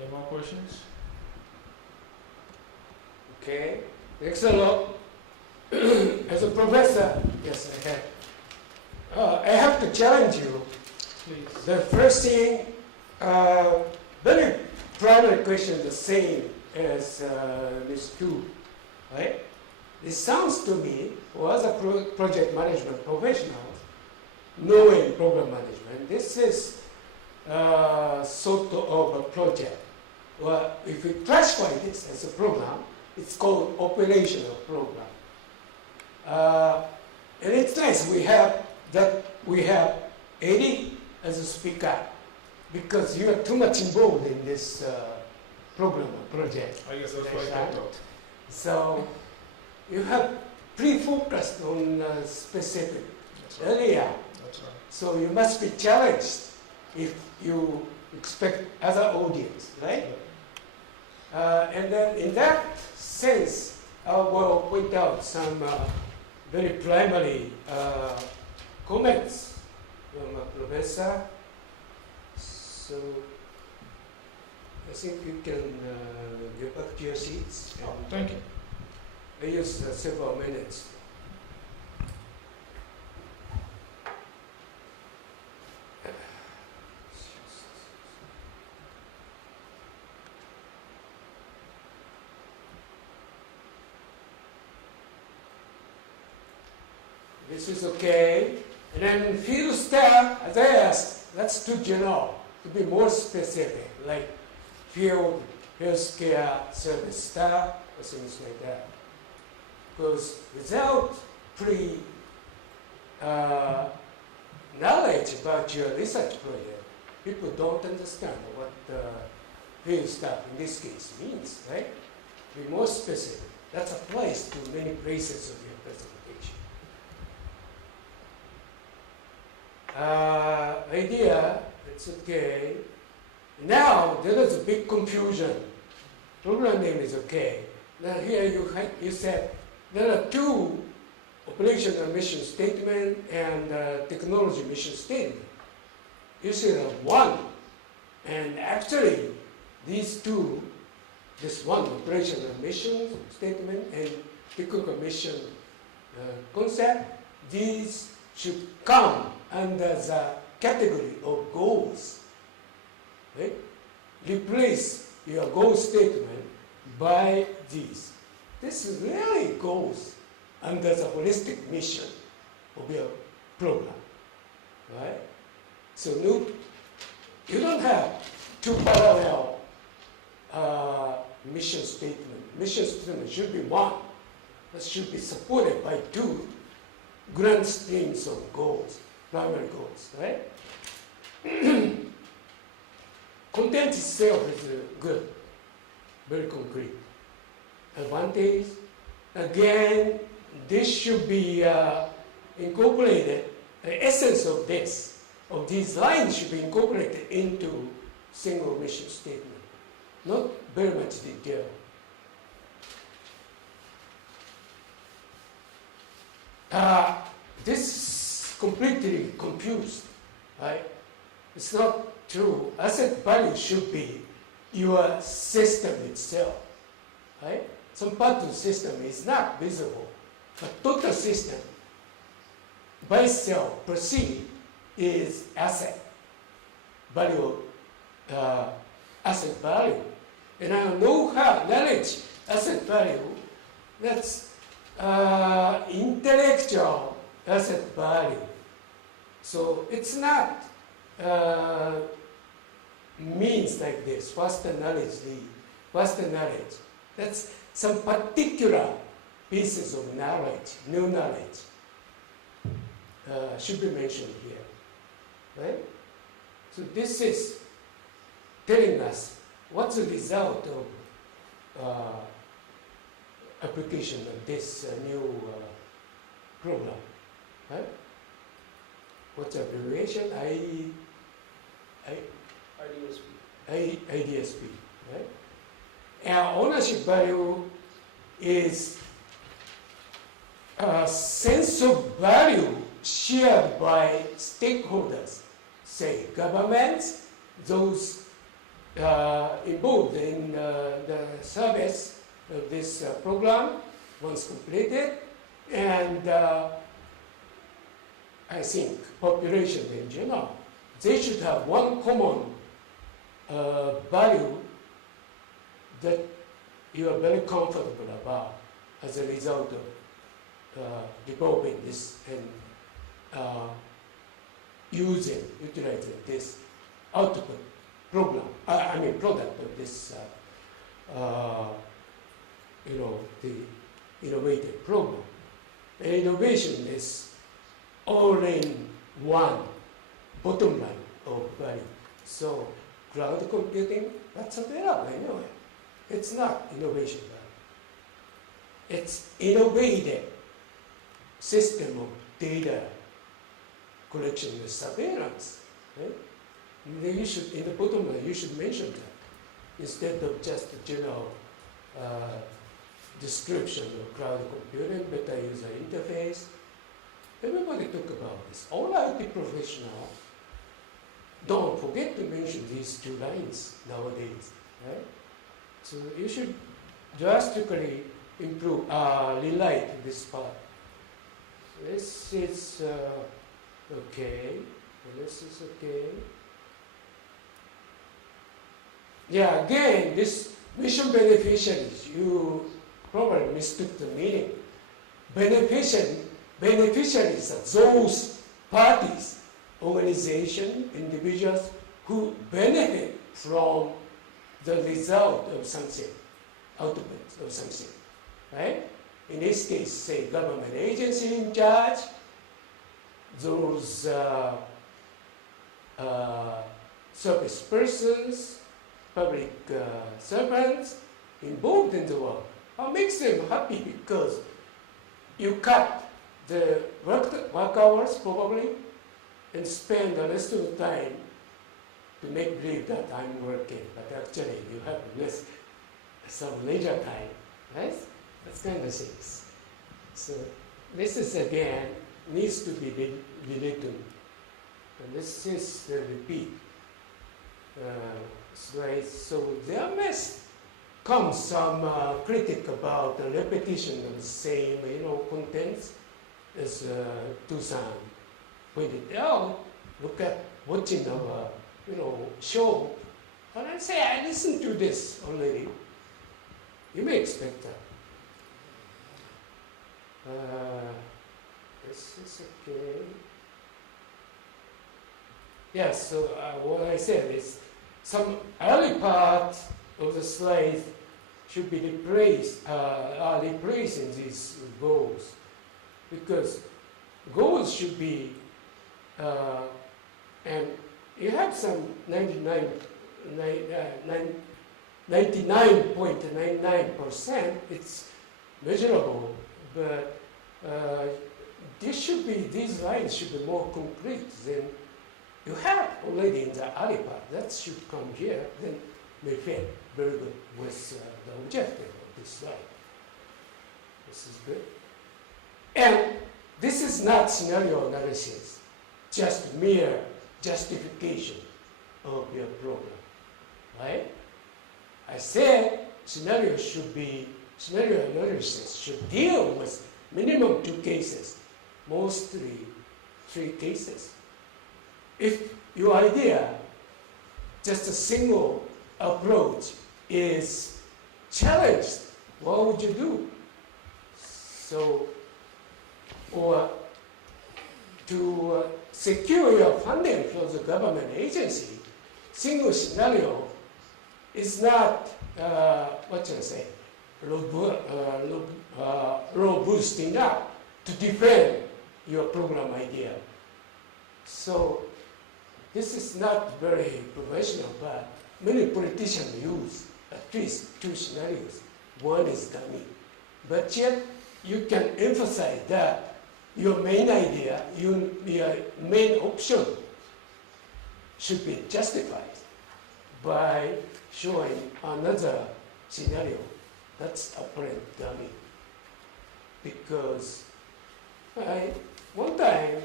Any more questions? Okay. Next along, as a professor, yes, I have to challenge you. Please. The first thing, very primary question, the same as these two, right? It sounds to me, as a project management professional, knowing program management, this is sort of a project. Well, if we classify this as a program, it's called operational program. And it's nice we have 80 as a speaker because you are too much involved in this program or project. I guess that's why I talked out. So you have pre-focused on specific That's right. area. That's right. So you must be challenged if you expect other audience, right? And then in that sense, I will point out some very primary comments from a professor. So I think you can get back to your seats. Oh, thank you. I use several minutes. This is okay. And then field staff, as I asked, that's too general, to be more specific, like field healthcare service staff or things like that. Because without knowledge about your research project, people don't understand what field staff in this case means, right? Be more specific. That applies to many places of your presentation. Idea, it's okay. Now there is a big confusion. Program name is okay. Now here you said there are two operational mission statement and technology mission statement. You said one, and actually these two, this one operational mission statement and technical mission concept, these should come under the category of goals. Right? Replace your goal statement by these. This really goes under the holistic mission of your program. Right? So you don't have two parallel mission statement. Mission statement should be one. That should be supported by two grand streams of goals, primary goals, right? Content itself is good, very concrete. Advantage, again, this should be incorporated, the essence of these lines should be incorporated into single mission statement. Not very much detail. This is completely confused, right? It's not true. Asset value should be your system itself, right? Some part of the system is not visible, but total system by itself perceived is asset value, asset value. And I know how knowledge, asset value, that's intellectual asset value. So it's not means like this, faster knowledge, faster knowledge. That's some particular pieces of knowledge, new knowledge, should be mentioned here, right? So this is telling us what's the result of application of this new program, right? What's the abbreviation? IDSP, right? And ownership value is a sense of value shared by stakeholders, say governments, those involved in the service of this program once completed, and I think population in general. They should have one common value that you are very comfortable about as a result of developing this and utilizing this output program, I mean product of this, the innovative program. And innovation is all in one bottom line of value. So cloud computing, that's available anyway. It's not innovation value. It's innovative system of data collection and surveillance. Right? And then you should, in the bottom line, you should mention that instead of just a general description of cloud computing, better user interface. Everybody talk about this. All IT professionals don't forget to mention these two lines nowadays, right? So you should drastically improve, rewrite this part. This is okay. This is okay. Yeah, again, this mission beneficiaries, you probably mistook the meaning. Beneficiaries are those parties, organizations, individuals who benefit from the result of something, output of something, right? In this case, say government agency in charge, those service persons, public servants involved in the work. What makes them happy because you cut the work hours probably and spend the rest of the time to make believe that I'm working, but actually you have less, some leisure time, right? That's kind of things. So this is again needs to be rewritten. And this is the repeat slide. So there must come some critic about the repetition of the same, contents as Tucson pointed out. Look at watching our, show, and I say I listened to this already. You may expect that. This is okay. Yes, so what I said is some early part of the slide should be replaced, replacing these goals, because goals should be, and you have some 99.99%, it's measurable, but these lines should be more concrete than you have already in the early part. That should come here, then may fit very good with the objective of this slide. This is good. And this is not scenario analysis, just mere justification of your program, right? I said scenario analysis should deal with minimum 2 cases, mostly 3 cases. If your idea, just a single approach, is challenged, what would you do? So, or to secure your funding from the government agency, single scenario is not, robust enough to defend your program idea. So this is not very professional, but many politicians use at least 2 scenarios. One is dummy. But yet you can emphasize that your main idea, your main option should be justified by showing another scenario that's apparent dummy. Because one time,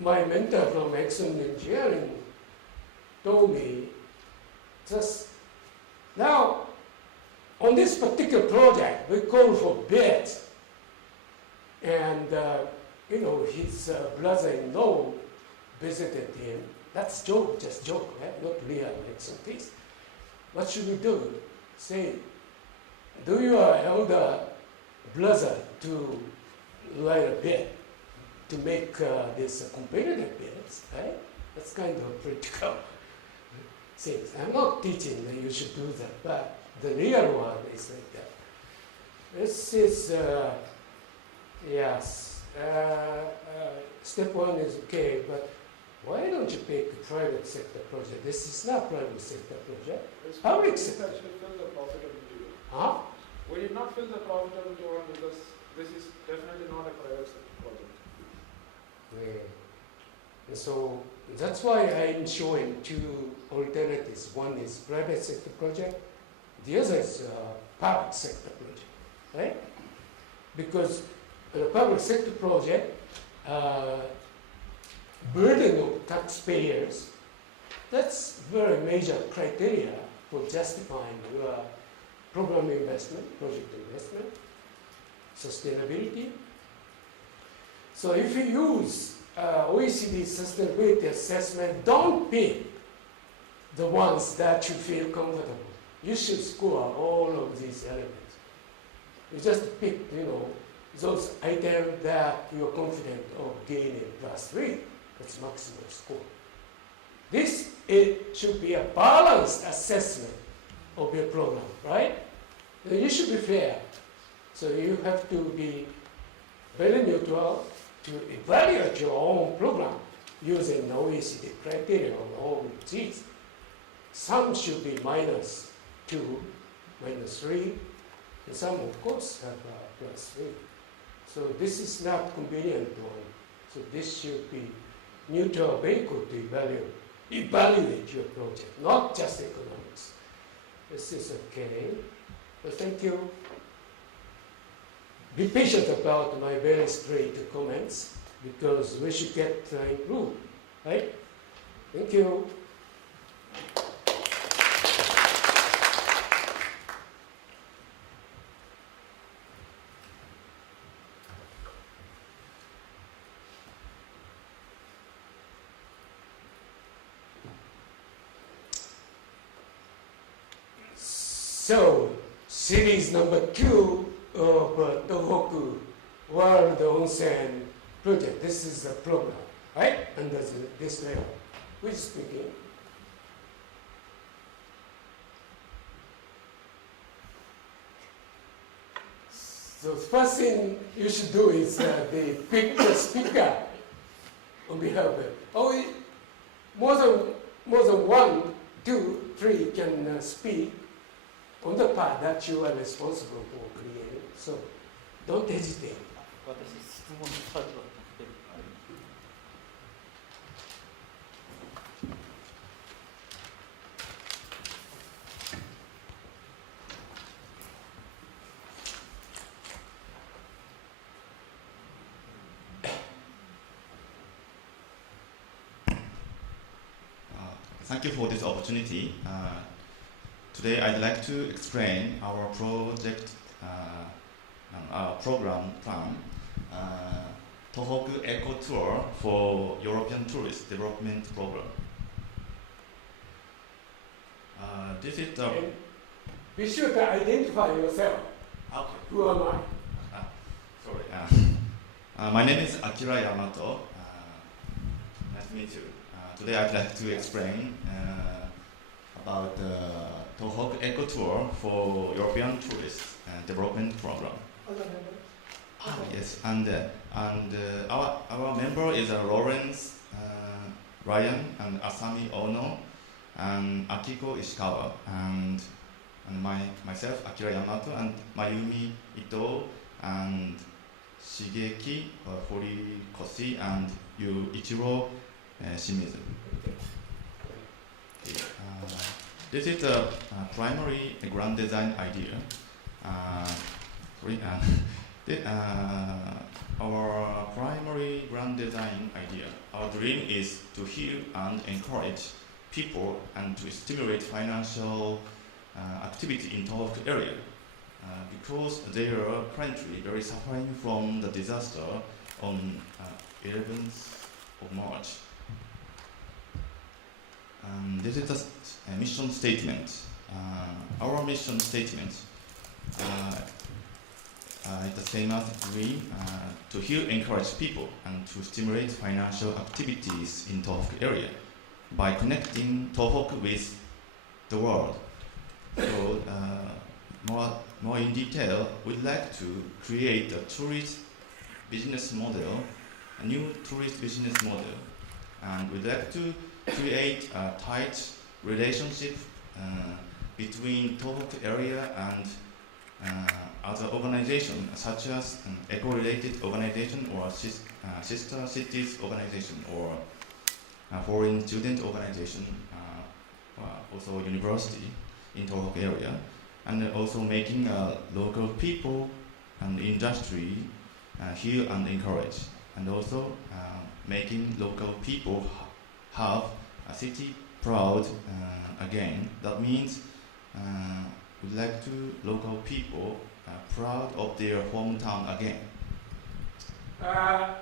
my mentor from Exxon Engineering told me, just now, on this particular project, we call for bids. And, his brother-in-law visited him. That's joke, just joke, right? Not real Exxon case. What should we do? Say, do your elder brother to write a bid to make this competitive bids, right? That's kind of political things. I'm not teaching that you should do that, but the real world is like that. This is, yes, step one is okay, but why don't you pick a private sector project? This is not private sector project. Public sector. That should fill the profitability one. Huh? We did not fill the profitability one because this is definitely not a private sector project. Yeah. And so that's why I'm showing two alternatives. One is private sector project, the other is public sector project, right? Because the public sector project, burden of taxpayers, that's very major criteria for justifying your program investment, project investment, sustainability. So if you use OECD sustainability assessment, don't pick the ones that you feel comfortable. You should score all of these elements. You just pick, those items that you're confident of gaining +3. That's maximum score. This, it should be a balanced assessment of your program, right? You should be fair. So you have to be very neutral to evaluate your own program using OECD criteria on all these. Some should be -2, -3, and some, of course, have +3. So this is not convenient one. So this should be neutral vehicle to evaluate your project, not just economics. This is okay. Well, thank you. Be patient about my very straight comments because we should get improved, right? Thank you. So, series number 2 of Tohoku World Onsen Project. This is the program, right? Under this level. Who is speaking? So the first thing you should do is they pick the speaker on behalf of it. More than 1, 2, 3 can speak on the part that you are responsible for creating. So don't hesitate. Thank you for this opportunity. Today I'd like to explain our project, our program plan, Tohoku Eco Tour for European Tourist Development Program. This is the... And be sure to identify yourself. Okay. Who am I? Sorry. My name is Akira Yamato. Nice to meet you. Today I'd like to explain about the Tohoku Eco Tour for European Tourist Development Program. Yes, and our member is Lawrence, Ryan, and Asami Ono, and Akiko Ishikawa, and myself, Akira Yamato, and Mayumi Ito, and Shigeki Horikoshi, and Ichiro Shimizu. This is the primary grand design idea. Our primary grand design idea, our dream is to heal and encourage people and to stimulate financial activity in Tohoku area because they are currently very suffering from the disaster on 11th of March. This is the mission statement. Our mission statement is the same as dream to heal, encourage people, and to stimulate financial activities in Tohoku area by connecting Tohoku with the world. So more in detail, we'd like to create a tourist business model, a new tourist business model, and we'd like to create a tight relationship between Tohoku area and other organizations such as eco-related organization or sister cities organization or foreign student organization, or also university in Tohoku area, and also making local people and industry hear and encourage, and also making local people have a city proud again. That means we'd like to local people proud of their hometown again.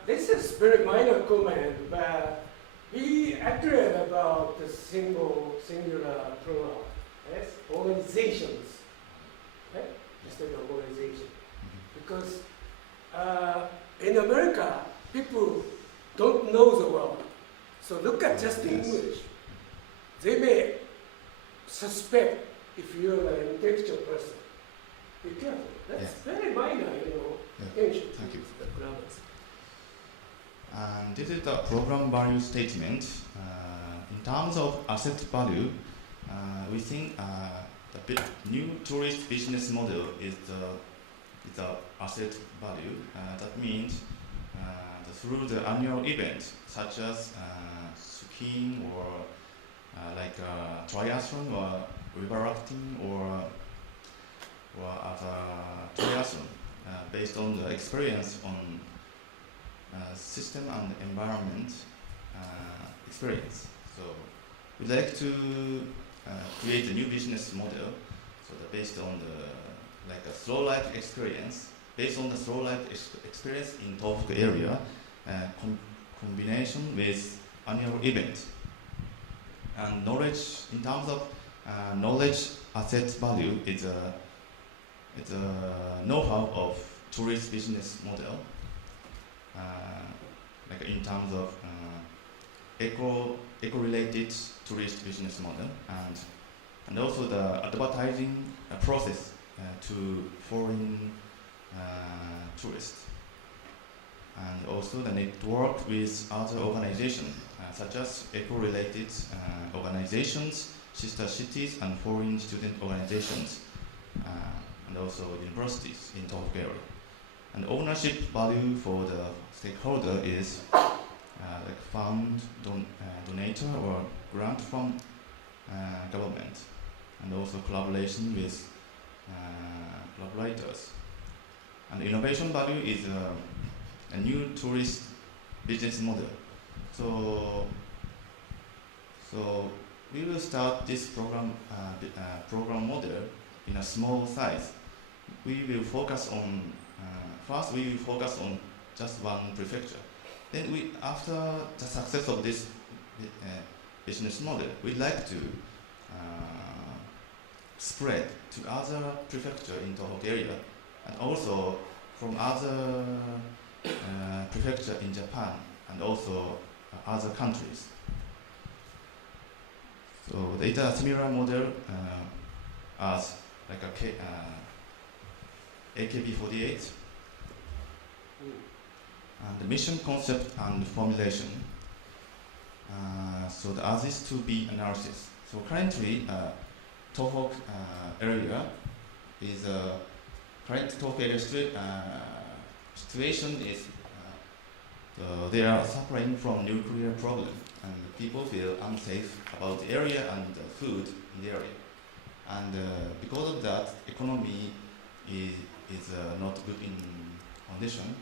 This is very minor comment, but we agreed about the singular plural, yes, organizations, right? Instead of organization, because in America people don't know the world, so look at just the English. They may suspect if you're an intellectual person. Be careful. That's very minor, attention Thank you. to the grammars. And this is the program value statement. In terms of asset value, we think the new tourist business model is the asset value. That means through the annual events such as skiing or like triathlon or river rafting or other triathlon, based on the experience on system and environment experience. So we'd like to create a new business model, so that based on the slow life experience, based on the slow life experience in Tohoku area, combination with annual event. And knowledge, in terms of knowledge asset value, is a know-how of tourist business model, like in terms of eco-related tourist business model, and also the advertising process to foreign tourists, and also the network with other organizations such as eco-related organizations, sister cities, and foreign student organizations, and also universities in Tohoku area. And ownership value for the stakeholder is like fund, donator, or grant from government, and also collaboration with collaborators. And innovation value is a new tourist business model. So we will start this program model in a small size. We will focus on first. We will focus on just one prefecture. Then after the success of this business model, we'd like to spread to other prefecture in Tohoku area, and also from other prefecture in Japan, and also other countries. So data similar model as like a AKB48, and the mission concept and formulation. So the as is to be analysis. So currently, Tohoku area is current Tohoku area situation is they are suffering from nuclear problem, and people feel unsafe about the area and the food in the area. And because of that, economy is not good in condition,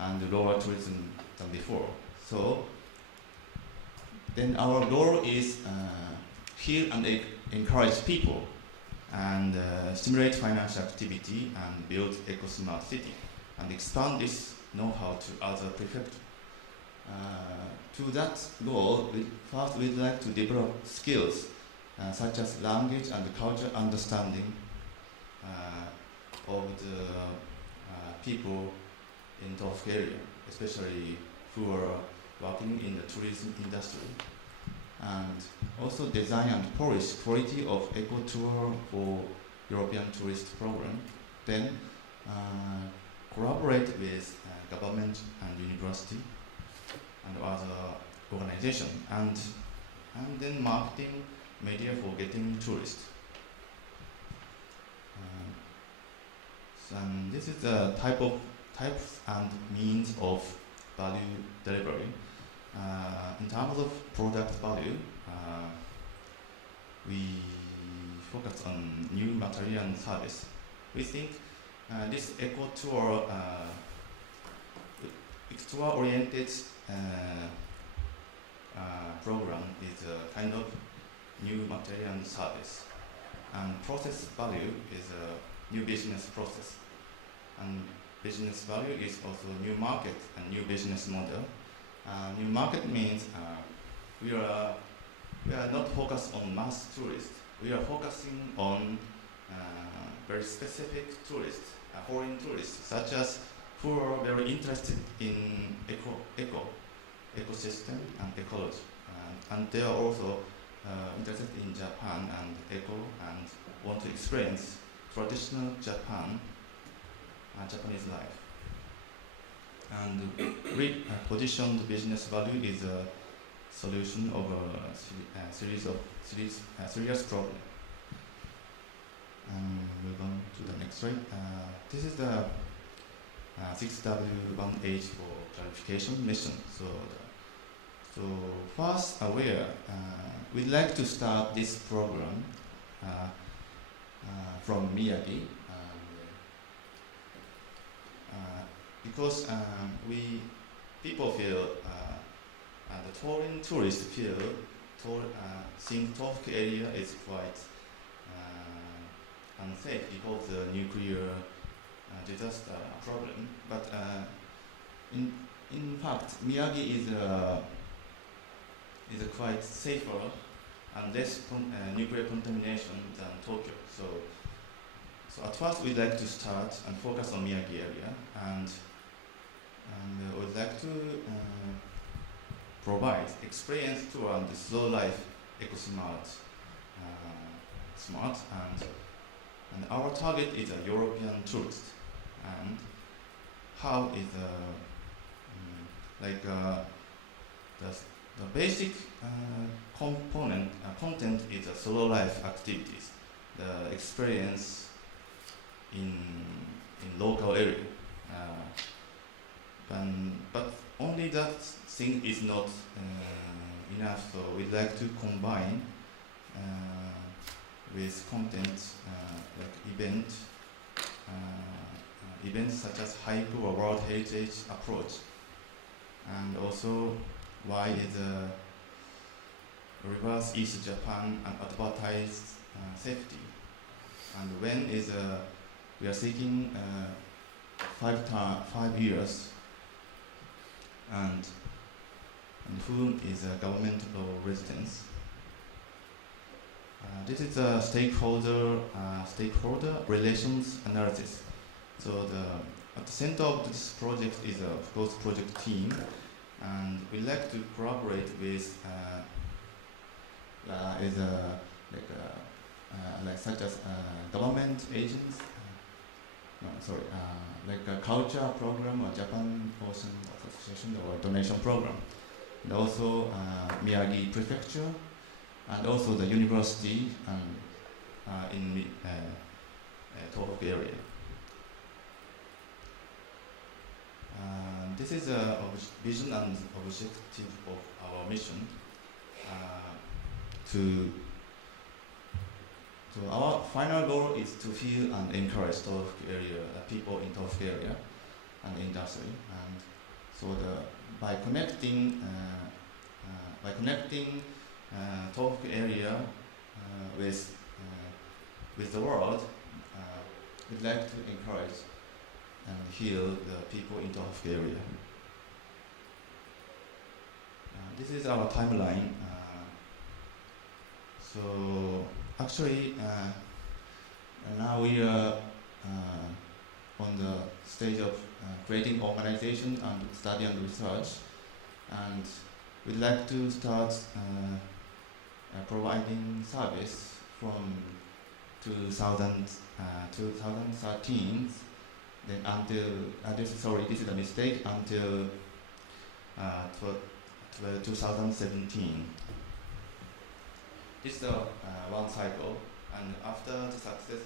and lower tourism than before. So then our goal is heal and encourage people, and stimulate financial activity, and build eco-smart city, and expand this know-how to other prefectures. To that goal, first we'd like to develop skills such as language and culture understanding of the people in Tohoku area, especially who are working in the tourism industry. and also design and polish quality of eco tour for European tourist program. Then collaborate with government and university and other organization, and then marketing media for getting tourists. And this is the types and means of value delivery. In terms of product value, we focus on new material and service. We think this eco tour, tour-oriented program is a kind of new material and service, and process value is a new business process, and business value is also new market and new business model. New market means we are not focused on mass tourists. We are focusing on very specific tourists, foreign tourists, such as who are very interested in ecosystem and ecology, and they are also interested in Japan and eco, and want to experience traditional Japanese life. And we positioned business value is a solution of a serious problem. And move on to the next slide. This is the 6W1H for clarification mission. So first aware, we'd like to start this program from Miyagi, because people feel the foreign tourists feel seeing Tohoku area is quite unsafe because of the nuclear disaster problem. But in fact, Miyagi is quite safer and less nuclear contamination than Tokyo. So at first we'd like to start and focus on Miyagi area, and we'd like to provide experience tour on the slow life eco-smart and our target is a European tourist. And how is the basic content is a solo life activities, the experience in local area. But only that thing is not enough, so we'd like to combine with content like events such as haiku or World Heritage approach, and also why is reverse East Japan and advertise safety, and when is we are seeking 5 years, and who is a governmental residence. This is a stakeholder relations analysis. So at the center of this project is of course project team, and we like to collaborate with such as government agents. Like a culture program or Japan Ocean Association or donation program, and also Miyagi Prefecture, and also the university in Tohoku area. This is a vision and objective of our mission. So our final goal is to feel and encourage Tohoku area, people in Tohoku area and industry. And so by connecting Tohoku area with the world, we'd like to encourage and heal the people in Tohoku area. This is our timeline. So actually, now we are on the stage of creating organization and study and research, and we'd like to start providing service from 2013, then until this is a mistake, until 2017. This is one cycle, and after the success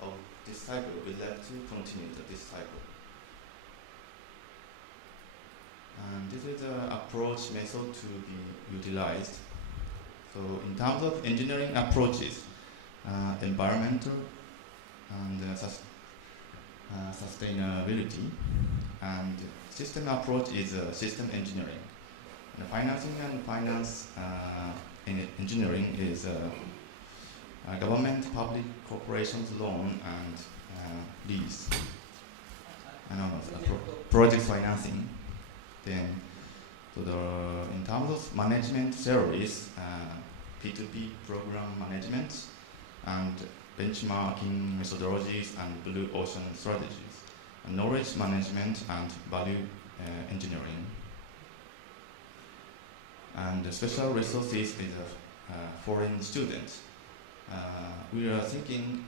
of this cycle, we'd like to continue this cycle. And this is the approach method to be utilized. So in terms of engineering approaches, environmental and sustainability, and system approach is system engineering. And financing and finance engineering is government, public corporations, loan, and lease. Project financing. Then, in terms of management theories, P2P program management, and benchmarking methodologies and blue ocean strategies, and knowledge management and value engineering. And the special resources is foreign students. We are thinking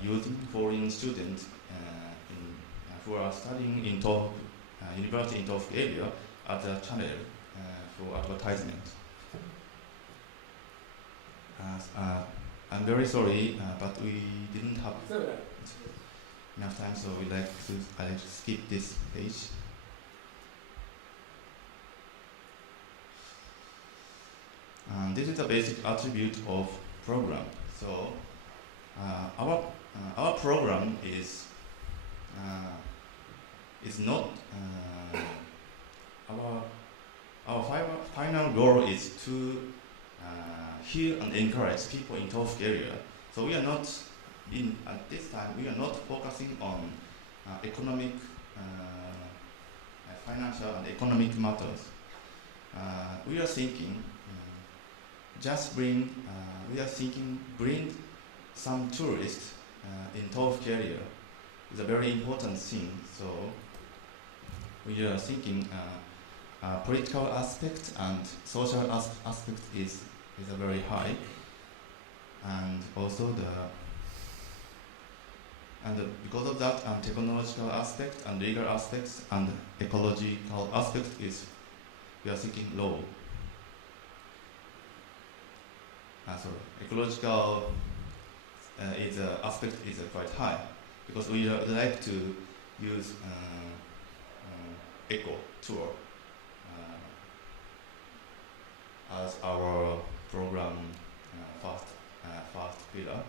using foreign students who are studying in top university in top area as a channel for advertisement. I'm very sorry, but we didn't have enough time, so I'd like to skip this page. And this is the basic attribute of program. So our program is not our final goal is to heal and encourage people in tough area. So we are not at this time we are not focusing on economic, financial and economic matters. We are thinking bring some tourists in tough area is a very important thing. So we are thinking political aspect and social aspect is a very high, and also because of that, technological aspect and legal aspects and ecological aspect is we are thinking low. Ecological aspect is quite high because we like to use eco tour as our program first pillar.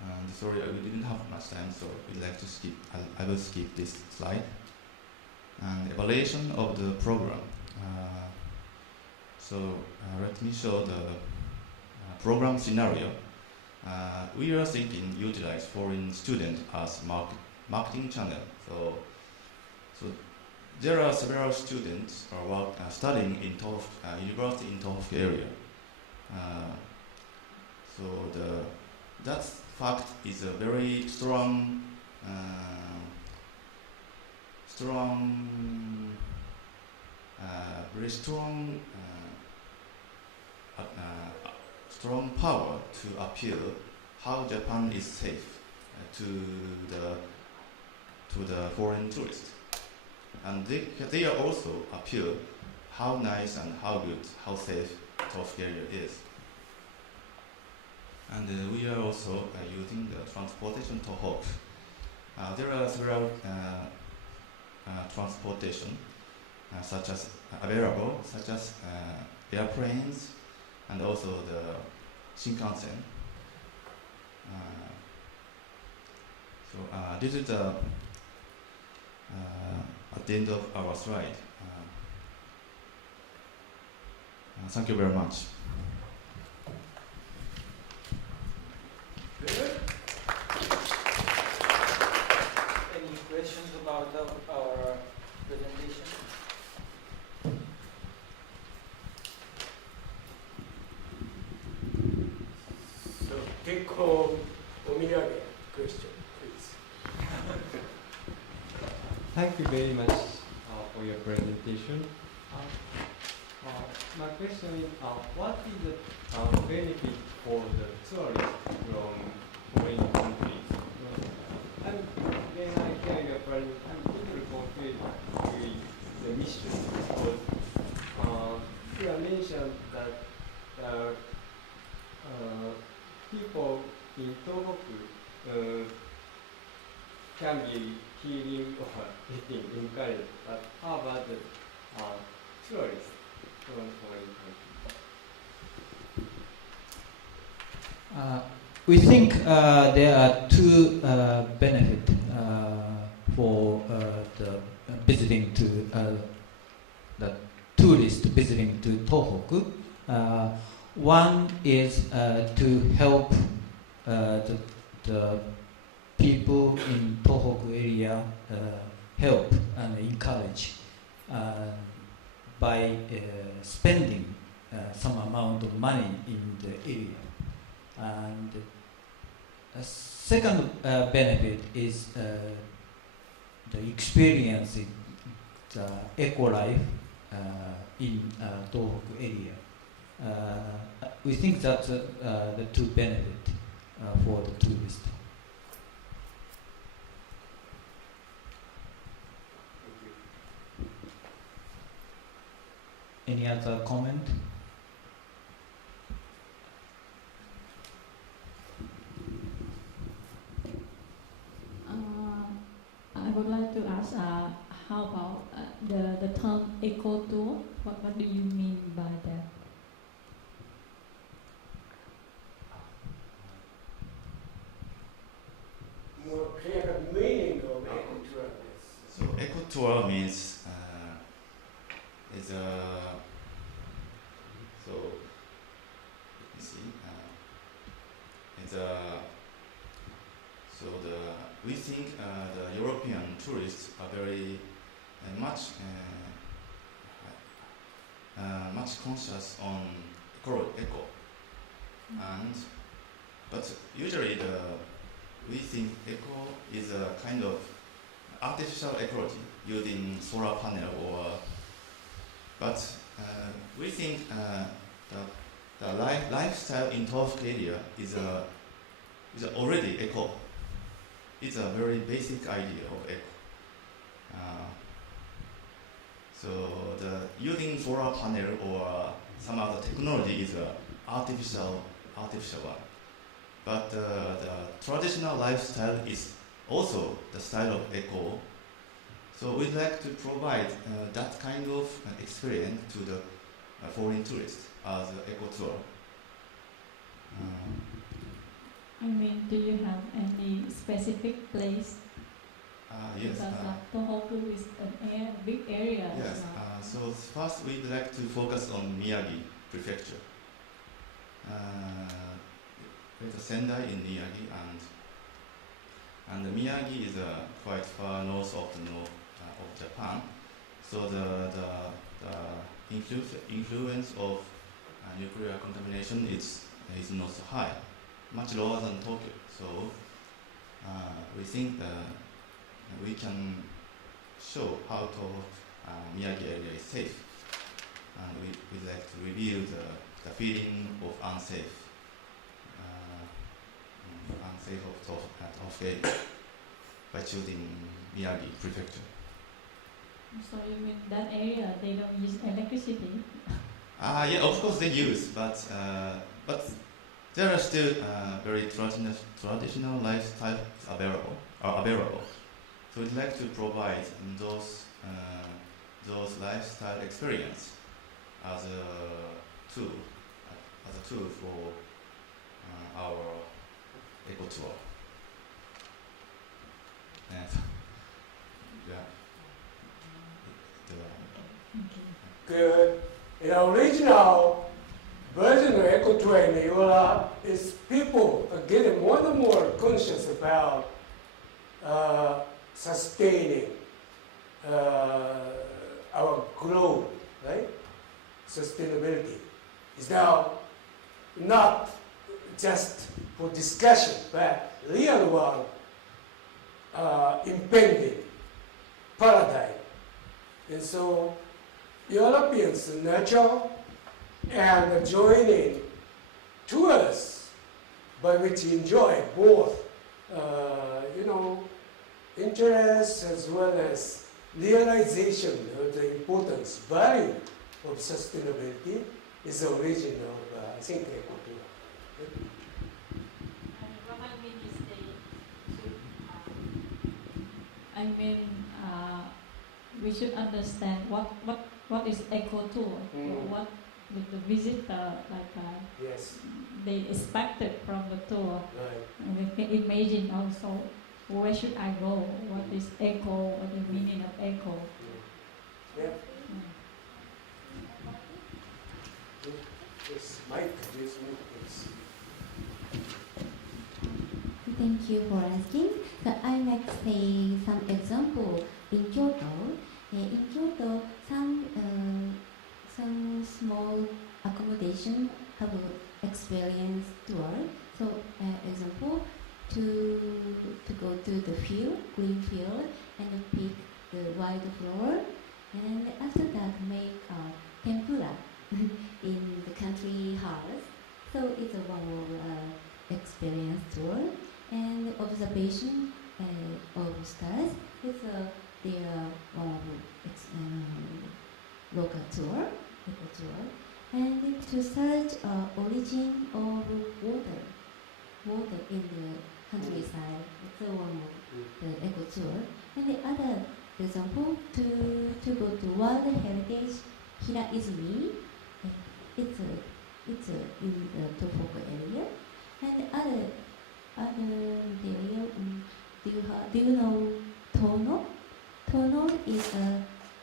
And sorry, we didn't have much time, so we'd like to skip. I will skip this slide. And evaluation of the program. Let me show the program scenario. We are thinking utilize foreign student as marketing channel. So there are several students studying in university in Tohoku area. That fact is a very strong power to appeal how Japan is safe to the foreign tourists, and they are also appeal how nice and how good, how safe Tohoku area is. And we are also using the transportation Tohoku. There are several transportation such as available, such as airplanes and also the Shinkansen. This is at the end of our slide. Thank you very much. Good. Any questions about our presentation? So take home omiyage question, please. Thank you very much for your presentation. My question is, what is the benefit for the tourists from foreign countries? When I hear your plan, I'm totally confused with the mission because you have mentioned that people in Tohoku can be healing or getting encouraged, but how about the tourists from foreign countries? We think there are two benefits for the visiting to the tourists visiting to Tohoku. One is to help the people in Tohoku area help and encourage by spending some amount of money in the area. And a second benefit is the experiencing the eco life in Tohoku area. We think that's the two benefits for the tourists. Any other comment? I would like to ask, how about the term eco tour? What do you mean by that? More clear meaning of eco-tour. So eco-tour means is a so let me see it's a so the we think the European tourists are very much conscious on eco and but usually we think eco is a kind of artificial ecology using solar panel or but we think the lifestyle in Tohoku area is already eco. It's a very basic idea of eco. So the using solar panel or some other technology is a artificial one. But the traditional lifestyle is also the style of eco. So we'd like to provide that kind of experience to the foreign tourists as an eco tour. I mean, do you have any specific place? Yes. Because Tohoku is a big area. Yes. So first we'd like to focus on Miyagi Prefecture. There's a Sendai in Miyagi, and Miyagi is quite far north of Japan. So the influence of nuclear contamination is not so high, much lower than Tokyo. So we think that we can show how Miyagi area is safe, and we'd like to review the feeling of unsafe of area by choosing Miyagi Prefecture. So you mean that area they don't use electricity? Yeah, of course they use, but there are still very traditional lifestyles available. So we'd like to provide those lifestyle experience as a tool for our eco tour. And yeah. Good. In the original version of eco tour in Europe, is people are getting more and more conscious about sustaining our growth, right? Sustainability is now not just for discussion, but real one impending paradigm. And so Europeans nurture and joining tours by which enjoy both, interest as well as realization of the importance, value of sustainability is the origin of, I think, eco-tour. And what I mean is they should, we should understand what is eco tour, what the visitor Yes, they expected from the tour. right. And we can imagine also where should I go? What is eco? What is the meaning of eco? Yeah. Mm. This mic, please. Thank you for asking. So I like to say some example in Kyoto. In Kyoto, some small accommodation have experience tour. So, example, to go to the field, green field, and pick the wild flower, and after that make tempura in the country house. So it's a one experience tour and observation of stars. It's their local tour, eco tour, and to search origin of water in the countryside. It's one of the eco tour. And the other example to go to World Heritage Hiraizumi. It's in the Tohoku area. And the other area, do you know Tono? Tono is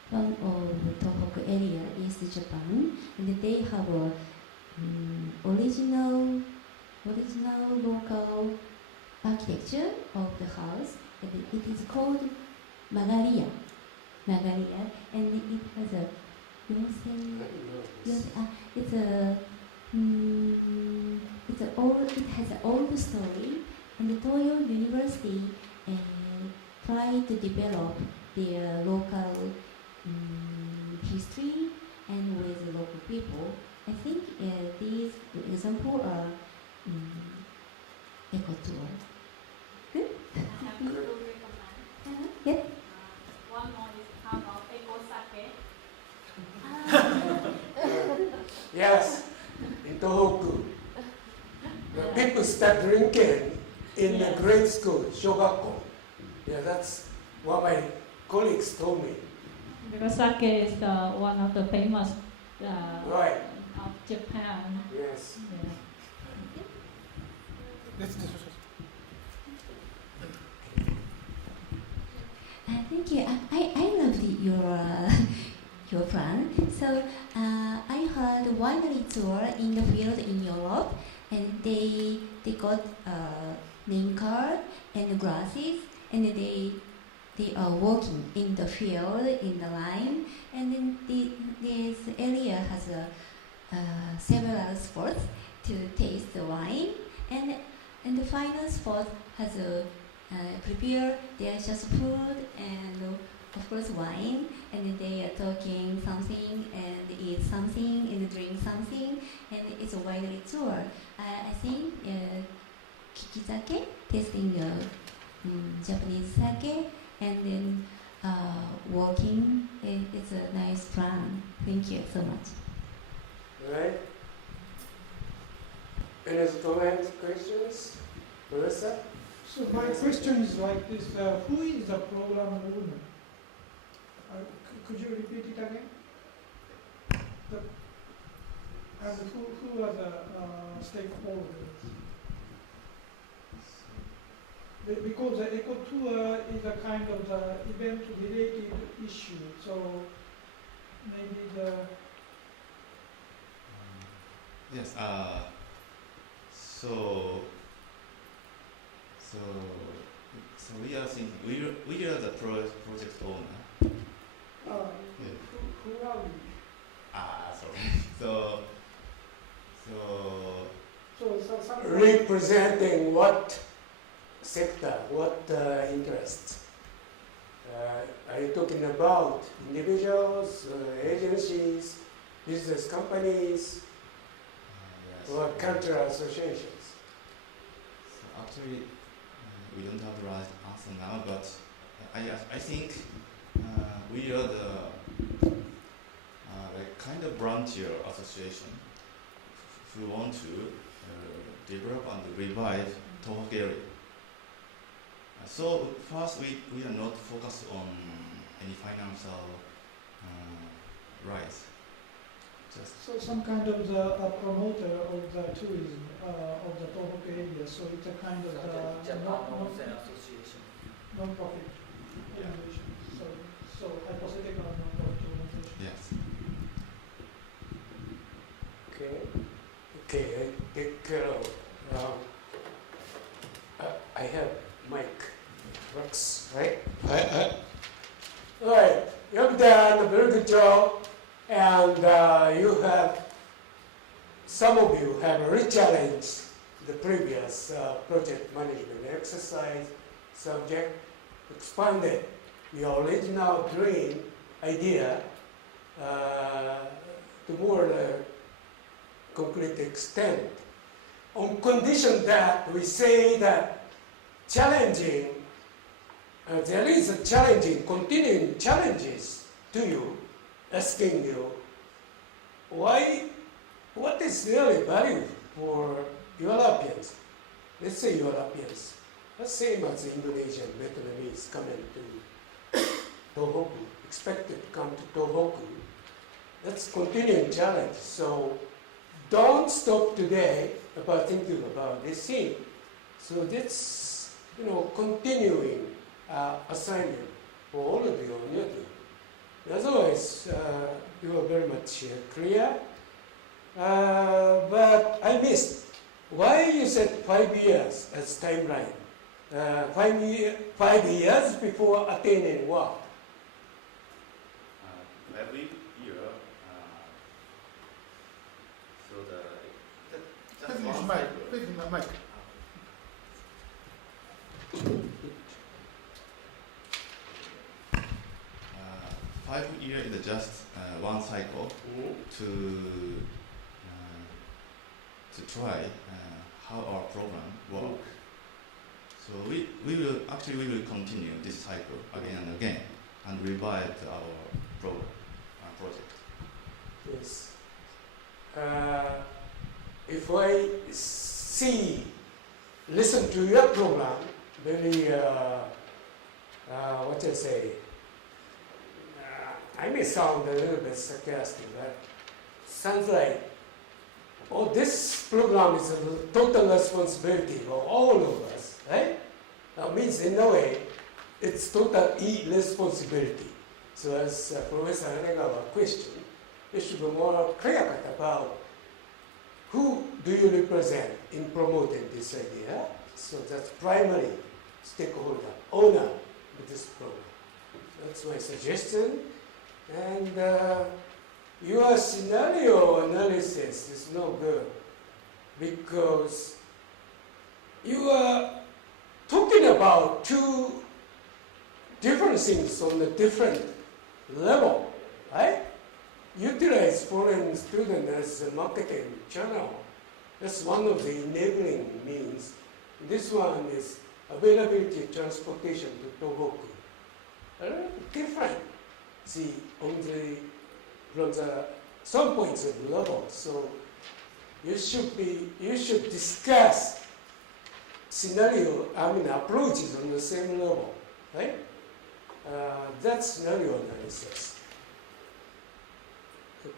one of Tohoku area, East Japan, and they have a original local architecture of the house. And it is called Magaria, and it has a it has an old story, and the Toyo University tried to develop their local history and with the local people. I think these examples are eco tour. Good? I have two recommend. Yes. One more is how about eco sake. Yes, in Tohoku. The people start drinking in the grade school, shogakko. Yeah, that's what my colleagues told me. Because sake is one of the famous Right. of Japan. Yes. Yeah. Thank you. I loved your plan. So I heard winery tour in the field in Europe, and they got name card and glasses, and they are walking in the field in the line, and then this area has several spots to taste the wine, and the final spot has prepare delicious food and of course wine, and they are talking something and eat something and drink something, and it's a winery tour. I think kikizake, tasting Japanese sake, and then walking. It's a nice plan. Thank you so much. Right? Any comments, questions? Melissa? So my question is like this, who is the program owner? Could you repeat it again? And who are the stakeholders? Because the eco tour is a kind of the event related issue, so maybe the Yes. So we are thinking we are the project owner. who are we? Sorry. So some Representing what sector, what interests? Are you talking about individuals, agencies, business companies, Yes. or cultural associations? So actually, we don't have the right answer now, but I think we are the like kind of frontier association who want to develop and revive Tohoku area. So first, we are not focused on any financial rights. Just So some kind of a promoter of the tourism of the Tohoku area. So it's a kind of Association. non-profit Yeah. organization. So hypothetical non-profit organization. yes. Okay. Okay, I take care of. I have mic. Works, right? All right. You have done a very good job, and you have. Some of you have re-challenged the previous project management exercise subject, expanded your original dream idea to more concrete extent, on condition that we say that challenging, there is a challenging, continuing challenges to you, asking you, what is really value for Europeans? Let's say Europeans, the same as Indonesian, Vietnamese coming to Tohoku, expected to come to Tohoku. That's continuing challenge. So don't stop today about thinking about this thing. So that's, continuing assignment for all of you on your team. Otherwise, you are very much clear. But I missed why you said 5 years as timeline. 5 years before attaining what? Every year, so just one cycle. 5 years is just one cycle to try how our program works. So we will continue this cycle again and again and revive our program project. Yes. If I listen to your program, very, what I say, I may sound a little bit sarcastic, but sounds like, this program is a total responsibility of all of us, right? That means in a way, it's total irresponsibility. So as Professor Hanegawa questioned, you should be more clear-cut about who do you represent in promoting this idea. So that's primary stakeholder, owner of this program. That's my suggestion. And your scenario analysis is no good because you are talking about two different things on a different level, right? Utilize foreign students as a marketing channel. That's one of the enabling means. This one is availability of transportation to Tohoku. A little different. See, from some points of level. So you should discuss approaches on the same level, right? That's scenario analysis.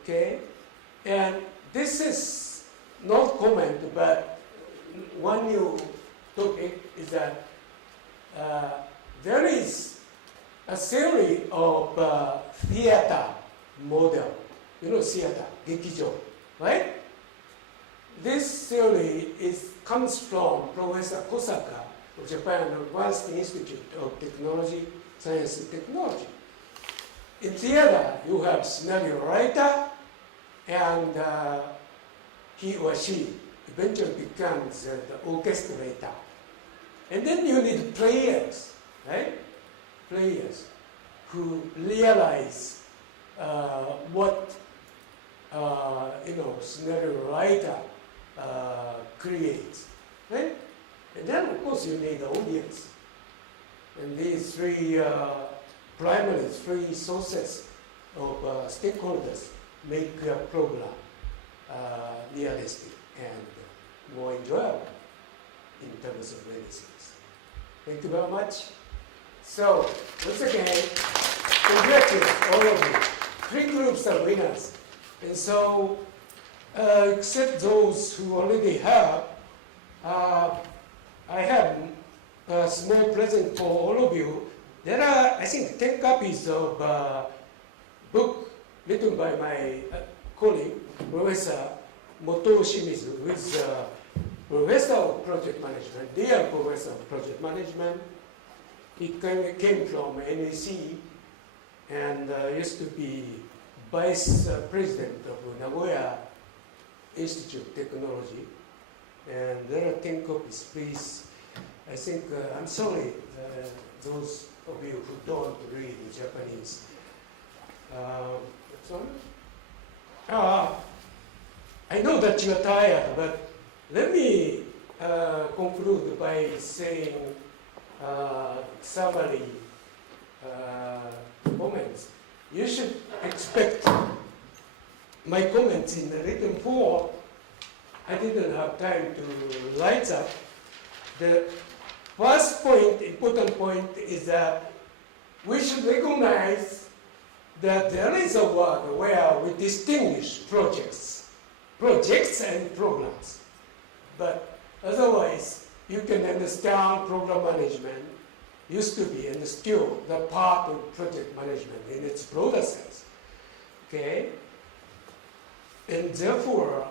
Okay, and this is not comment, but one new topic is that there is a theory of theater model. Theater, gekijo, right? This theory comes from Professor Kosaka of Japan Advanced Institute of Technology, Science and Technology. In theater, you have scenario writer, and he or she eventually becomes the orchestrator. And then you need players, right? Players. who realize what scenario writer creates, right? And then of course you need the audience. And these primary three sources of stakeholders make your program realistic and more enjoyable in terms of many things. Thank you very much. So, once again, congratulations, all of you. 3 groups are winners. And so, except those who already have, I have a small present for all of you. There are, I think, 10 copies of book written by my colleague, Professor Moto Shimizu, who is Professor of Project Management, dear Professor of Project Management. He came from NEC and used to be Vice President of Nagoya Institute of Technology. And there are 10 copies, please. I think, I'm sorry, those of you who don't read Japanese. I know that you're tired, but let me conclude by saying summary comments. You should expect my comments in the written form. I didn't have time to write that. The first point, important point, is that we should recognize that there is a world where we distinguish projects and programs. But otherwise, you can understand program management used to be and still the part of project management in its broader sense. Okay? And therefore,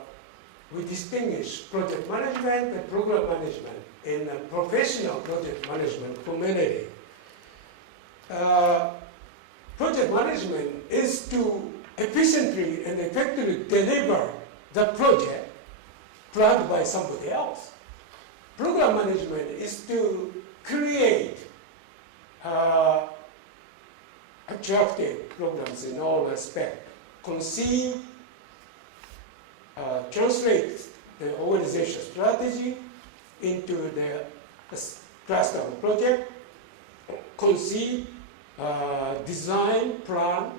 we distinguish project management and program management in a professional project management community. Project management is to efficiently and effectively deliver the project planned by somebody else. Program management is to create attractive programs in all respects, conceive, translate the organization strategy into the cluster of project, conceive, design, plan,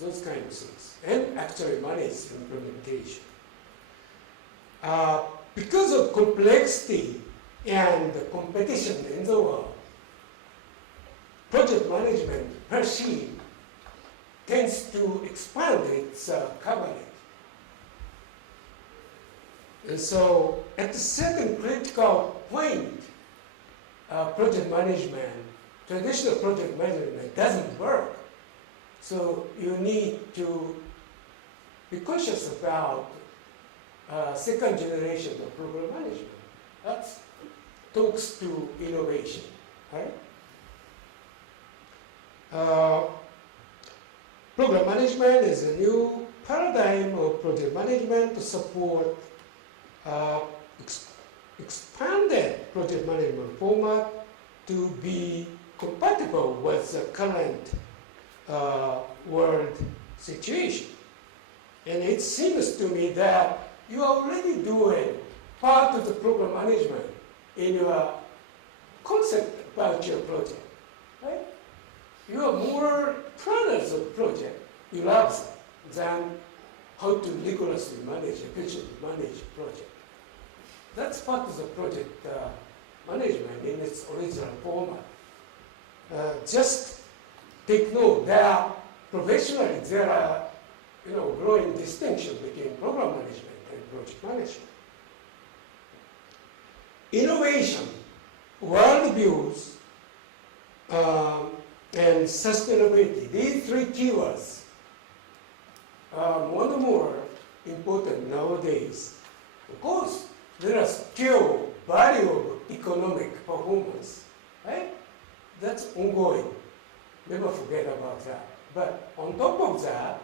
those kind of things, and actually manage implementation. Because of complexity and competition in the world, project management per se tends to expand its coverage. And so at a certain critical point, traditional project management doesn't work. So you need to be conscious about second generation of program management. That talks to innovation, right? Program management is a new paradigm of project management to support expanded project management format to be compatible with the current world situation. And it seems to me that you are already doing part of the program management in your concept about your project, right? You are more planners of project, you love them, than how to rigorously manage, efficiently manage project. That's part of the project management in its original format. Just take note that professionally there are growing distinction between program management and project management. Innovation, worldviews, and sustainability, these 3 keywords are more and more important nowadays. Of course, there are still value of economic performance, right? That's ongoing. Never forget about that. But on top of that,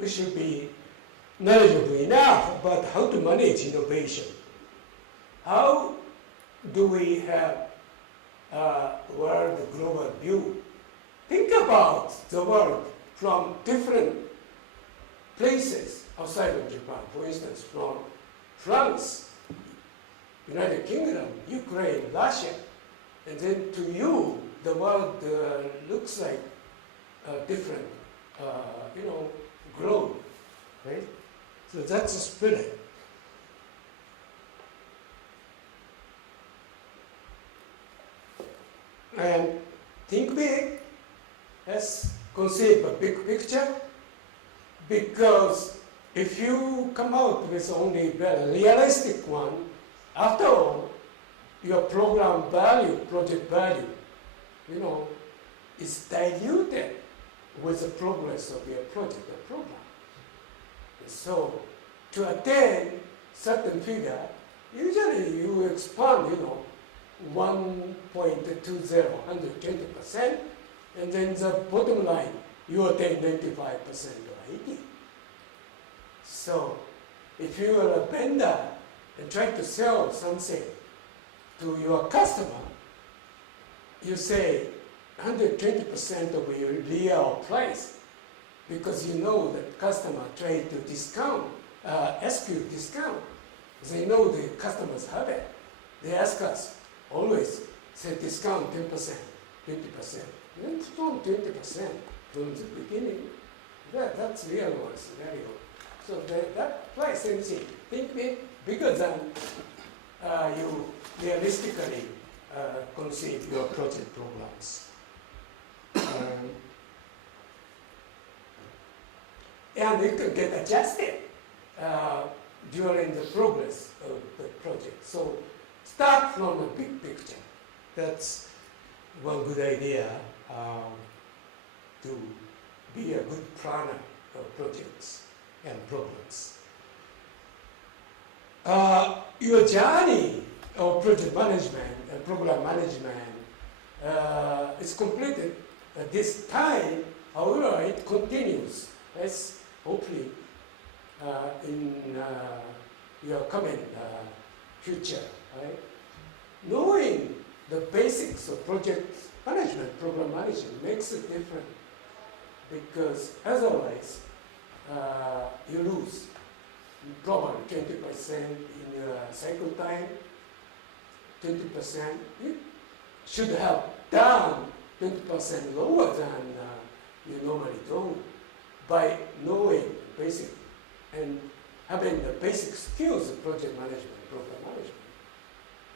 we should be knowledgeable enough about how to manage innovation. How do we have a world global view? think about the world from different places outside of Japan. For instance, from France, United Kingdom, Ukraine, Russia, and then to you, the world looks like a different, globe, right? So that's the spirit. And think big. Let's conceive a big picture, because if you come out with only a realistic one, after all, your program value, project value, is diluted with the progress of your project or program. So to attain certain figure, usually you expand, 1.20, 120%, and then the bottom line, you attain 95% or 80. So if you are a vendor and try to sell something to your customer, you say 120% of your real price, because you know that customer try to discount, ask you discount. They know the customers have it. They ask us always, say discount 10%, 20%. Then from 20% from the beginning, that's real scenario. So that price, same thing. Think bigger than you realistically conceive your project programs. And it can get adjusted during the progress of the project. So start from a big picture. That's one good idea to be a good planner of projects and programs. Your journey of project management and program management is completed at this time. However, it continues. Yes, hopefully in your coming future, right? Knowing the basics of project management, program management makes it different, because otherwise you lose probably 20% in your cycle time, 20%. You should have done 20% lower than you normally do, by knowing basic and having the basic skills of project management, program management.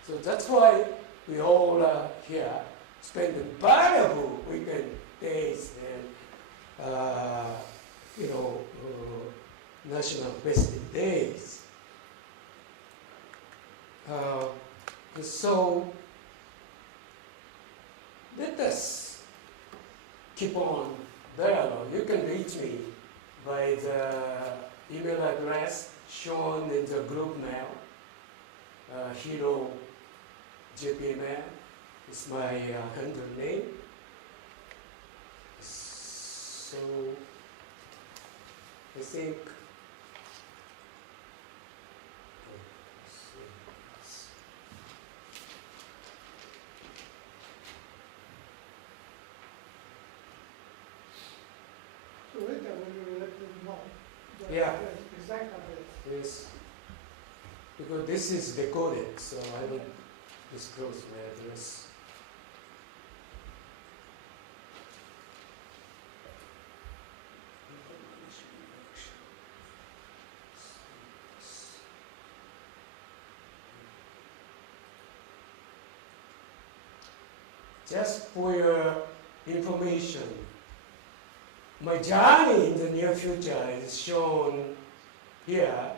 So that's why we all here spend valuable weekend days and national festive days. So let us keep on dialogue. You can reach me by the email address shown in the group mail. Hiro JPMail is my handle name. So I think So later we will let them know the Yeah. address, exact address. yes, because this is recorded, so I will disclose my address. Just for your information, my journey in the near future is shown here.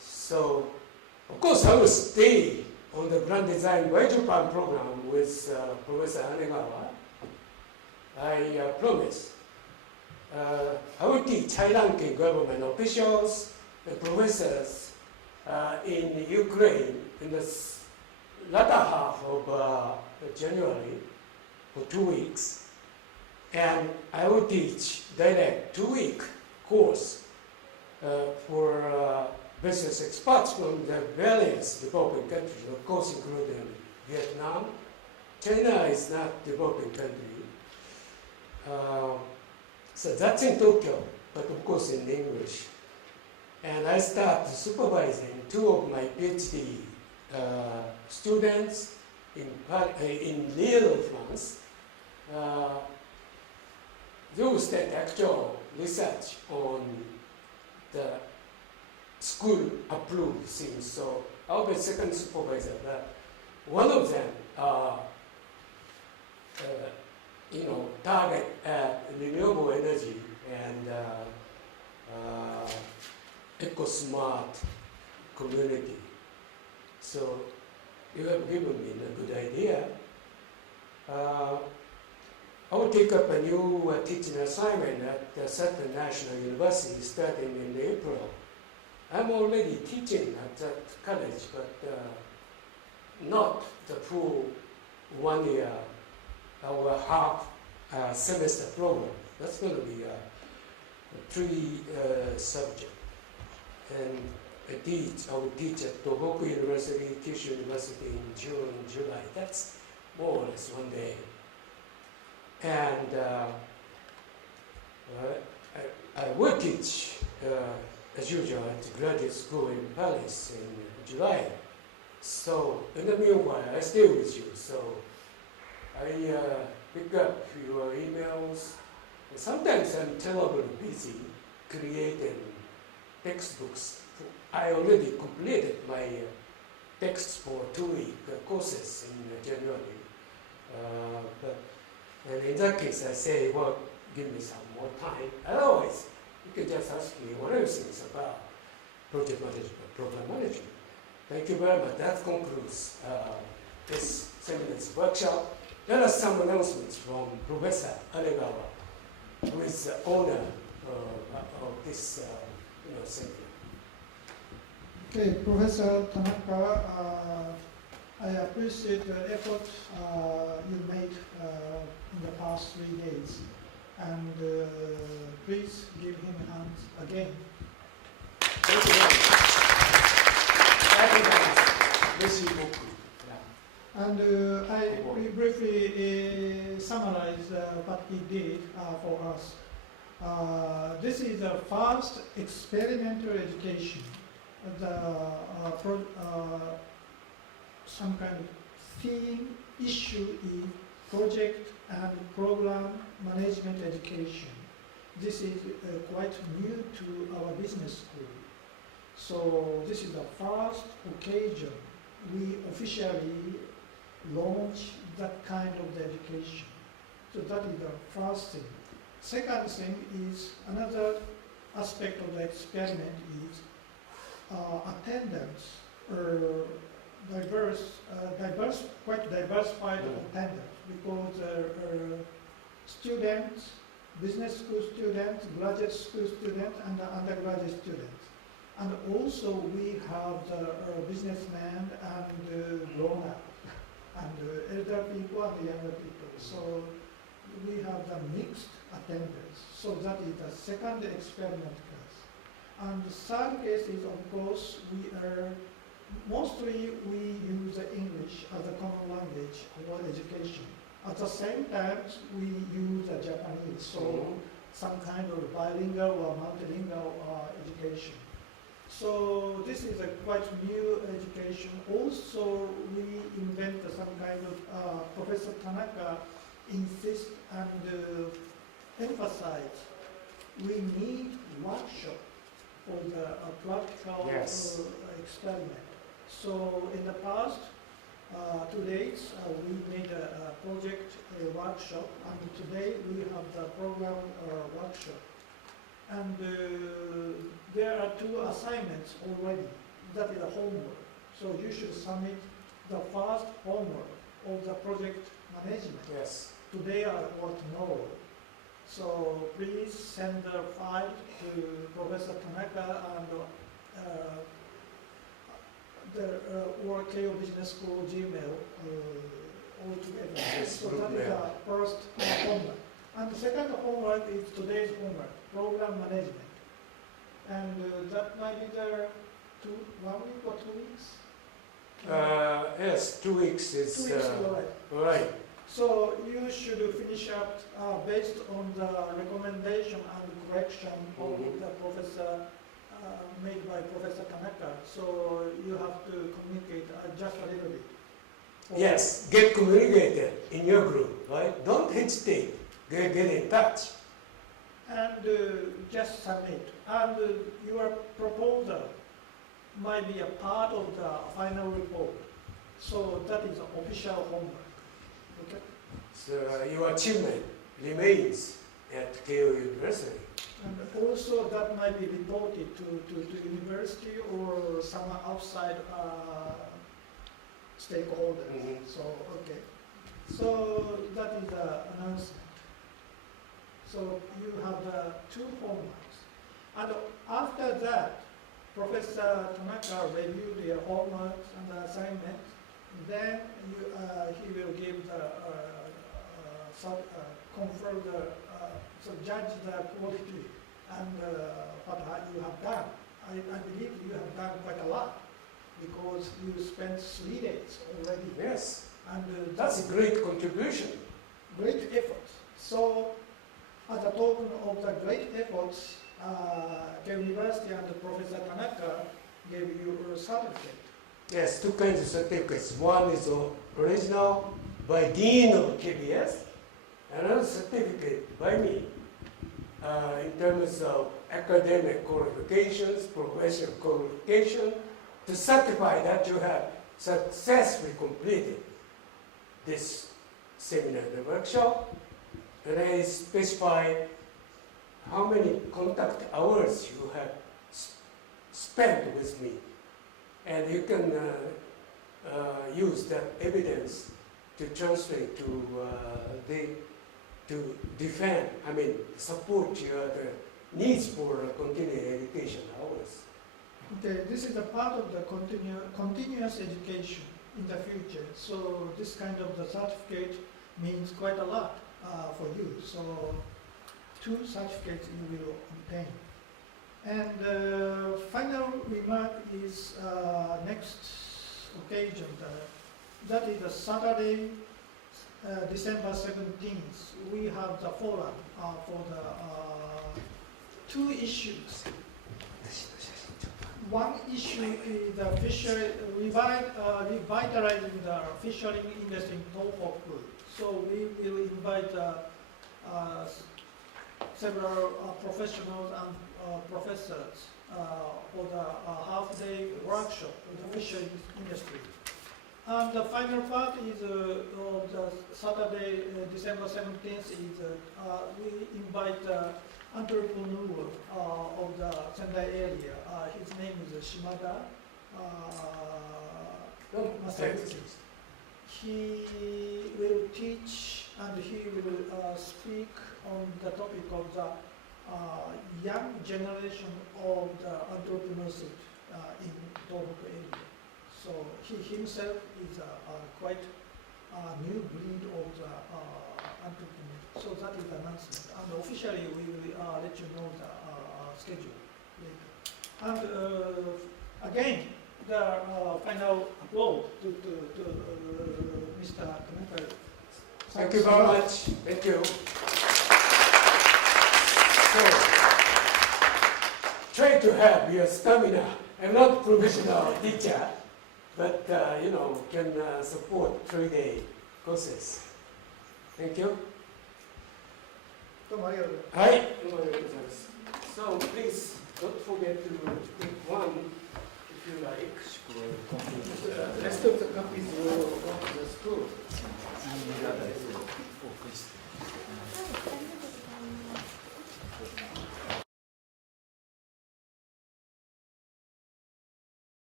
So, of course, I will stay on the Grand Design by Japan program with Professor Hanegawa. I promise. I will teach high-ranking government officials and professors in Ukraine in the latter half of January for 2 weeks. And I will teach direct 2-week course for business experts from the various developing countries, of course including Vietnam, China is not developing country. So that's in Tokyo, but of course in English. And I started supervising 2 of my PhD students in Lille, France. Those that actual research on the school approved things. So I'll be second supervisor. But one of them, target at renewable energy and eco-smart community. So you have given me a good idea. I will take up a new teaching assignment at a certain national university starting in April. I'm already teaching at that college, but not the full 1 year or half semester program. That's going to be a 3 subject. And I will teach at Tohoku University, Kyushu University in June, July. That's more or less 1 day. And I will teach, as usual, at graduate school in Paris in July. So in the meanwhile, I stay with you. So I pick up your emails. Sometimes I'm terribly busy creating textbooks. I already completed my texts for 2-week courses in January. And in that case, I say, well, give me some more time. Otherwise, you can just ask me one of the things about project management, program management. Thank you very much. That concludes this seminar's workshop. There are some announcements from Professor Aregawa, who is the owner of this seminar. Okay, Professor Tanaka, I appreciate the effort you made in the past 3 days. And please give him a hand again. Thank you very much. And I will briefly summarize what he did for us. This is the first experimental education. Some kind of theme issue is project and program management education. This is quite new to our business school. So this is the first occasion we officially launch that kind of education. So that is the first thing. Second thing is another aspect of the experiment is attendance, quite diversified attendance, because students, business school students, graduate school students, and undergraduate students. And also we have the businessmen and grown-up, and elder people and younger people. So we have the mixed attendance. So that is the second experiment class. And the third case is, of course, mostly we use English as a common language for education. At the same time, we use Japanese, so some kind of bilingual or multilingual education. So this is a quite new education. Also, we invent some kind of, Professor Tanaka insists and emphasize, we need workshop for the practical experiment. So in the past 2 days, we made a project workshop, and today we have the program workshop. And there are 2 assignments already. That is a homework. So you should submit the first homework of the project management. Yes. Today or tomorrow. So please send the file to Professor Tanaka and or KO Business School Gmail all together. So that is the first homework. And the second homework is today's homework, program management. And that might be there 1 week or 2 weeks? Yes, 2 weeks is 2 weeks is all right. all right. So you should finish up based on the recommendation and correction of the professor made by Professor Tanaka. So you have to communicate just a little bit. Yes, get communicated in your group, right? Don't hesitate. Get in touch. And just submit. And your proposal might be a part of the final report. So that is official homework. Okay? So your achievement remains at Keio University. And also that might be reported to university or some outside stakeholders. So, okay. So that is the announcement. So you have 2 homeworks. And after that, Professor Tanaka reviewed your homeworks and assignments. Then he will give the confer the so judge the quality and what you have done. I believe you have done quite a lot because you spent 3 days already. Yes, and that's a great contribution. Great efforts. So, as a token of the great efforts, the university and Professor Tanaka gave you a certificate. Yes, 2 kinds of certificates. One is original by Dean of KBS, another certificate by me in terms of academic qualifications, professional qualification, to certify that you have successfully completed this seminar, the workshop. And I specify how many contact hours you have spent with me. And you can use that evidence to translate to defend, support your needs for continuing education hours. Okay, this is a part of the continuous education in the future. So this kind of the certificate means quite a lot for you. So 2 certificates you will obtain. And final remark is next occasion. That is a Saturday, December 17th. We have the forum for the 2 issues. One issue is the revitalizing the fishery industry in Tohoku. So we will invite several professionals and professors for the half-day workshop on the fishery industry. And the final part is of the Saturday, December 17th, is we invite entrepreneur of the Sendai area. His name is Shimada Masayuki. He will teach and he will speak on the topic of the young generation of the entrepreneurship in Tohoku area. So he himself is quite a new breed of the entrepreneur. So that is the announcement. And officially we will let you know the schedule later. And again, the final applause to Mr. Tanaka. Thank you very much. Thank you. So, try to have your stamina. I'm not a professional teacher, but can support 3-day courses. Thank you. どうもありがとうございます。はい、どうもありがとうございます。So please don't forget to take one if you like. Rest of the copies will go to the school.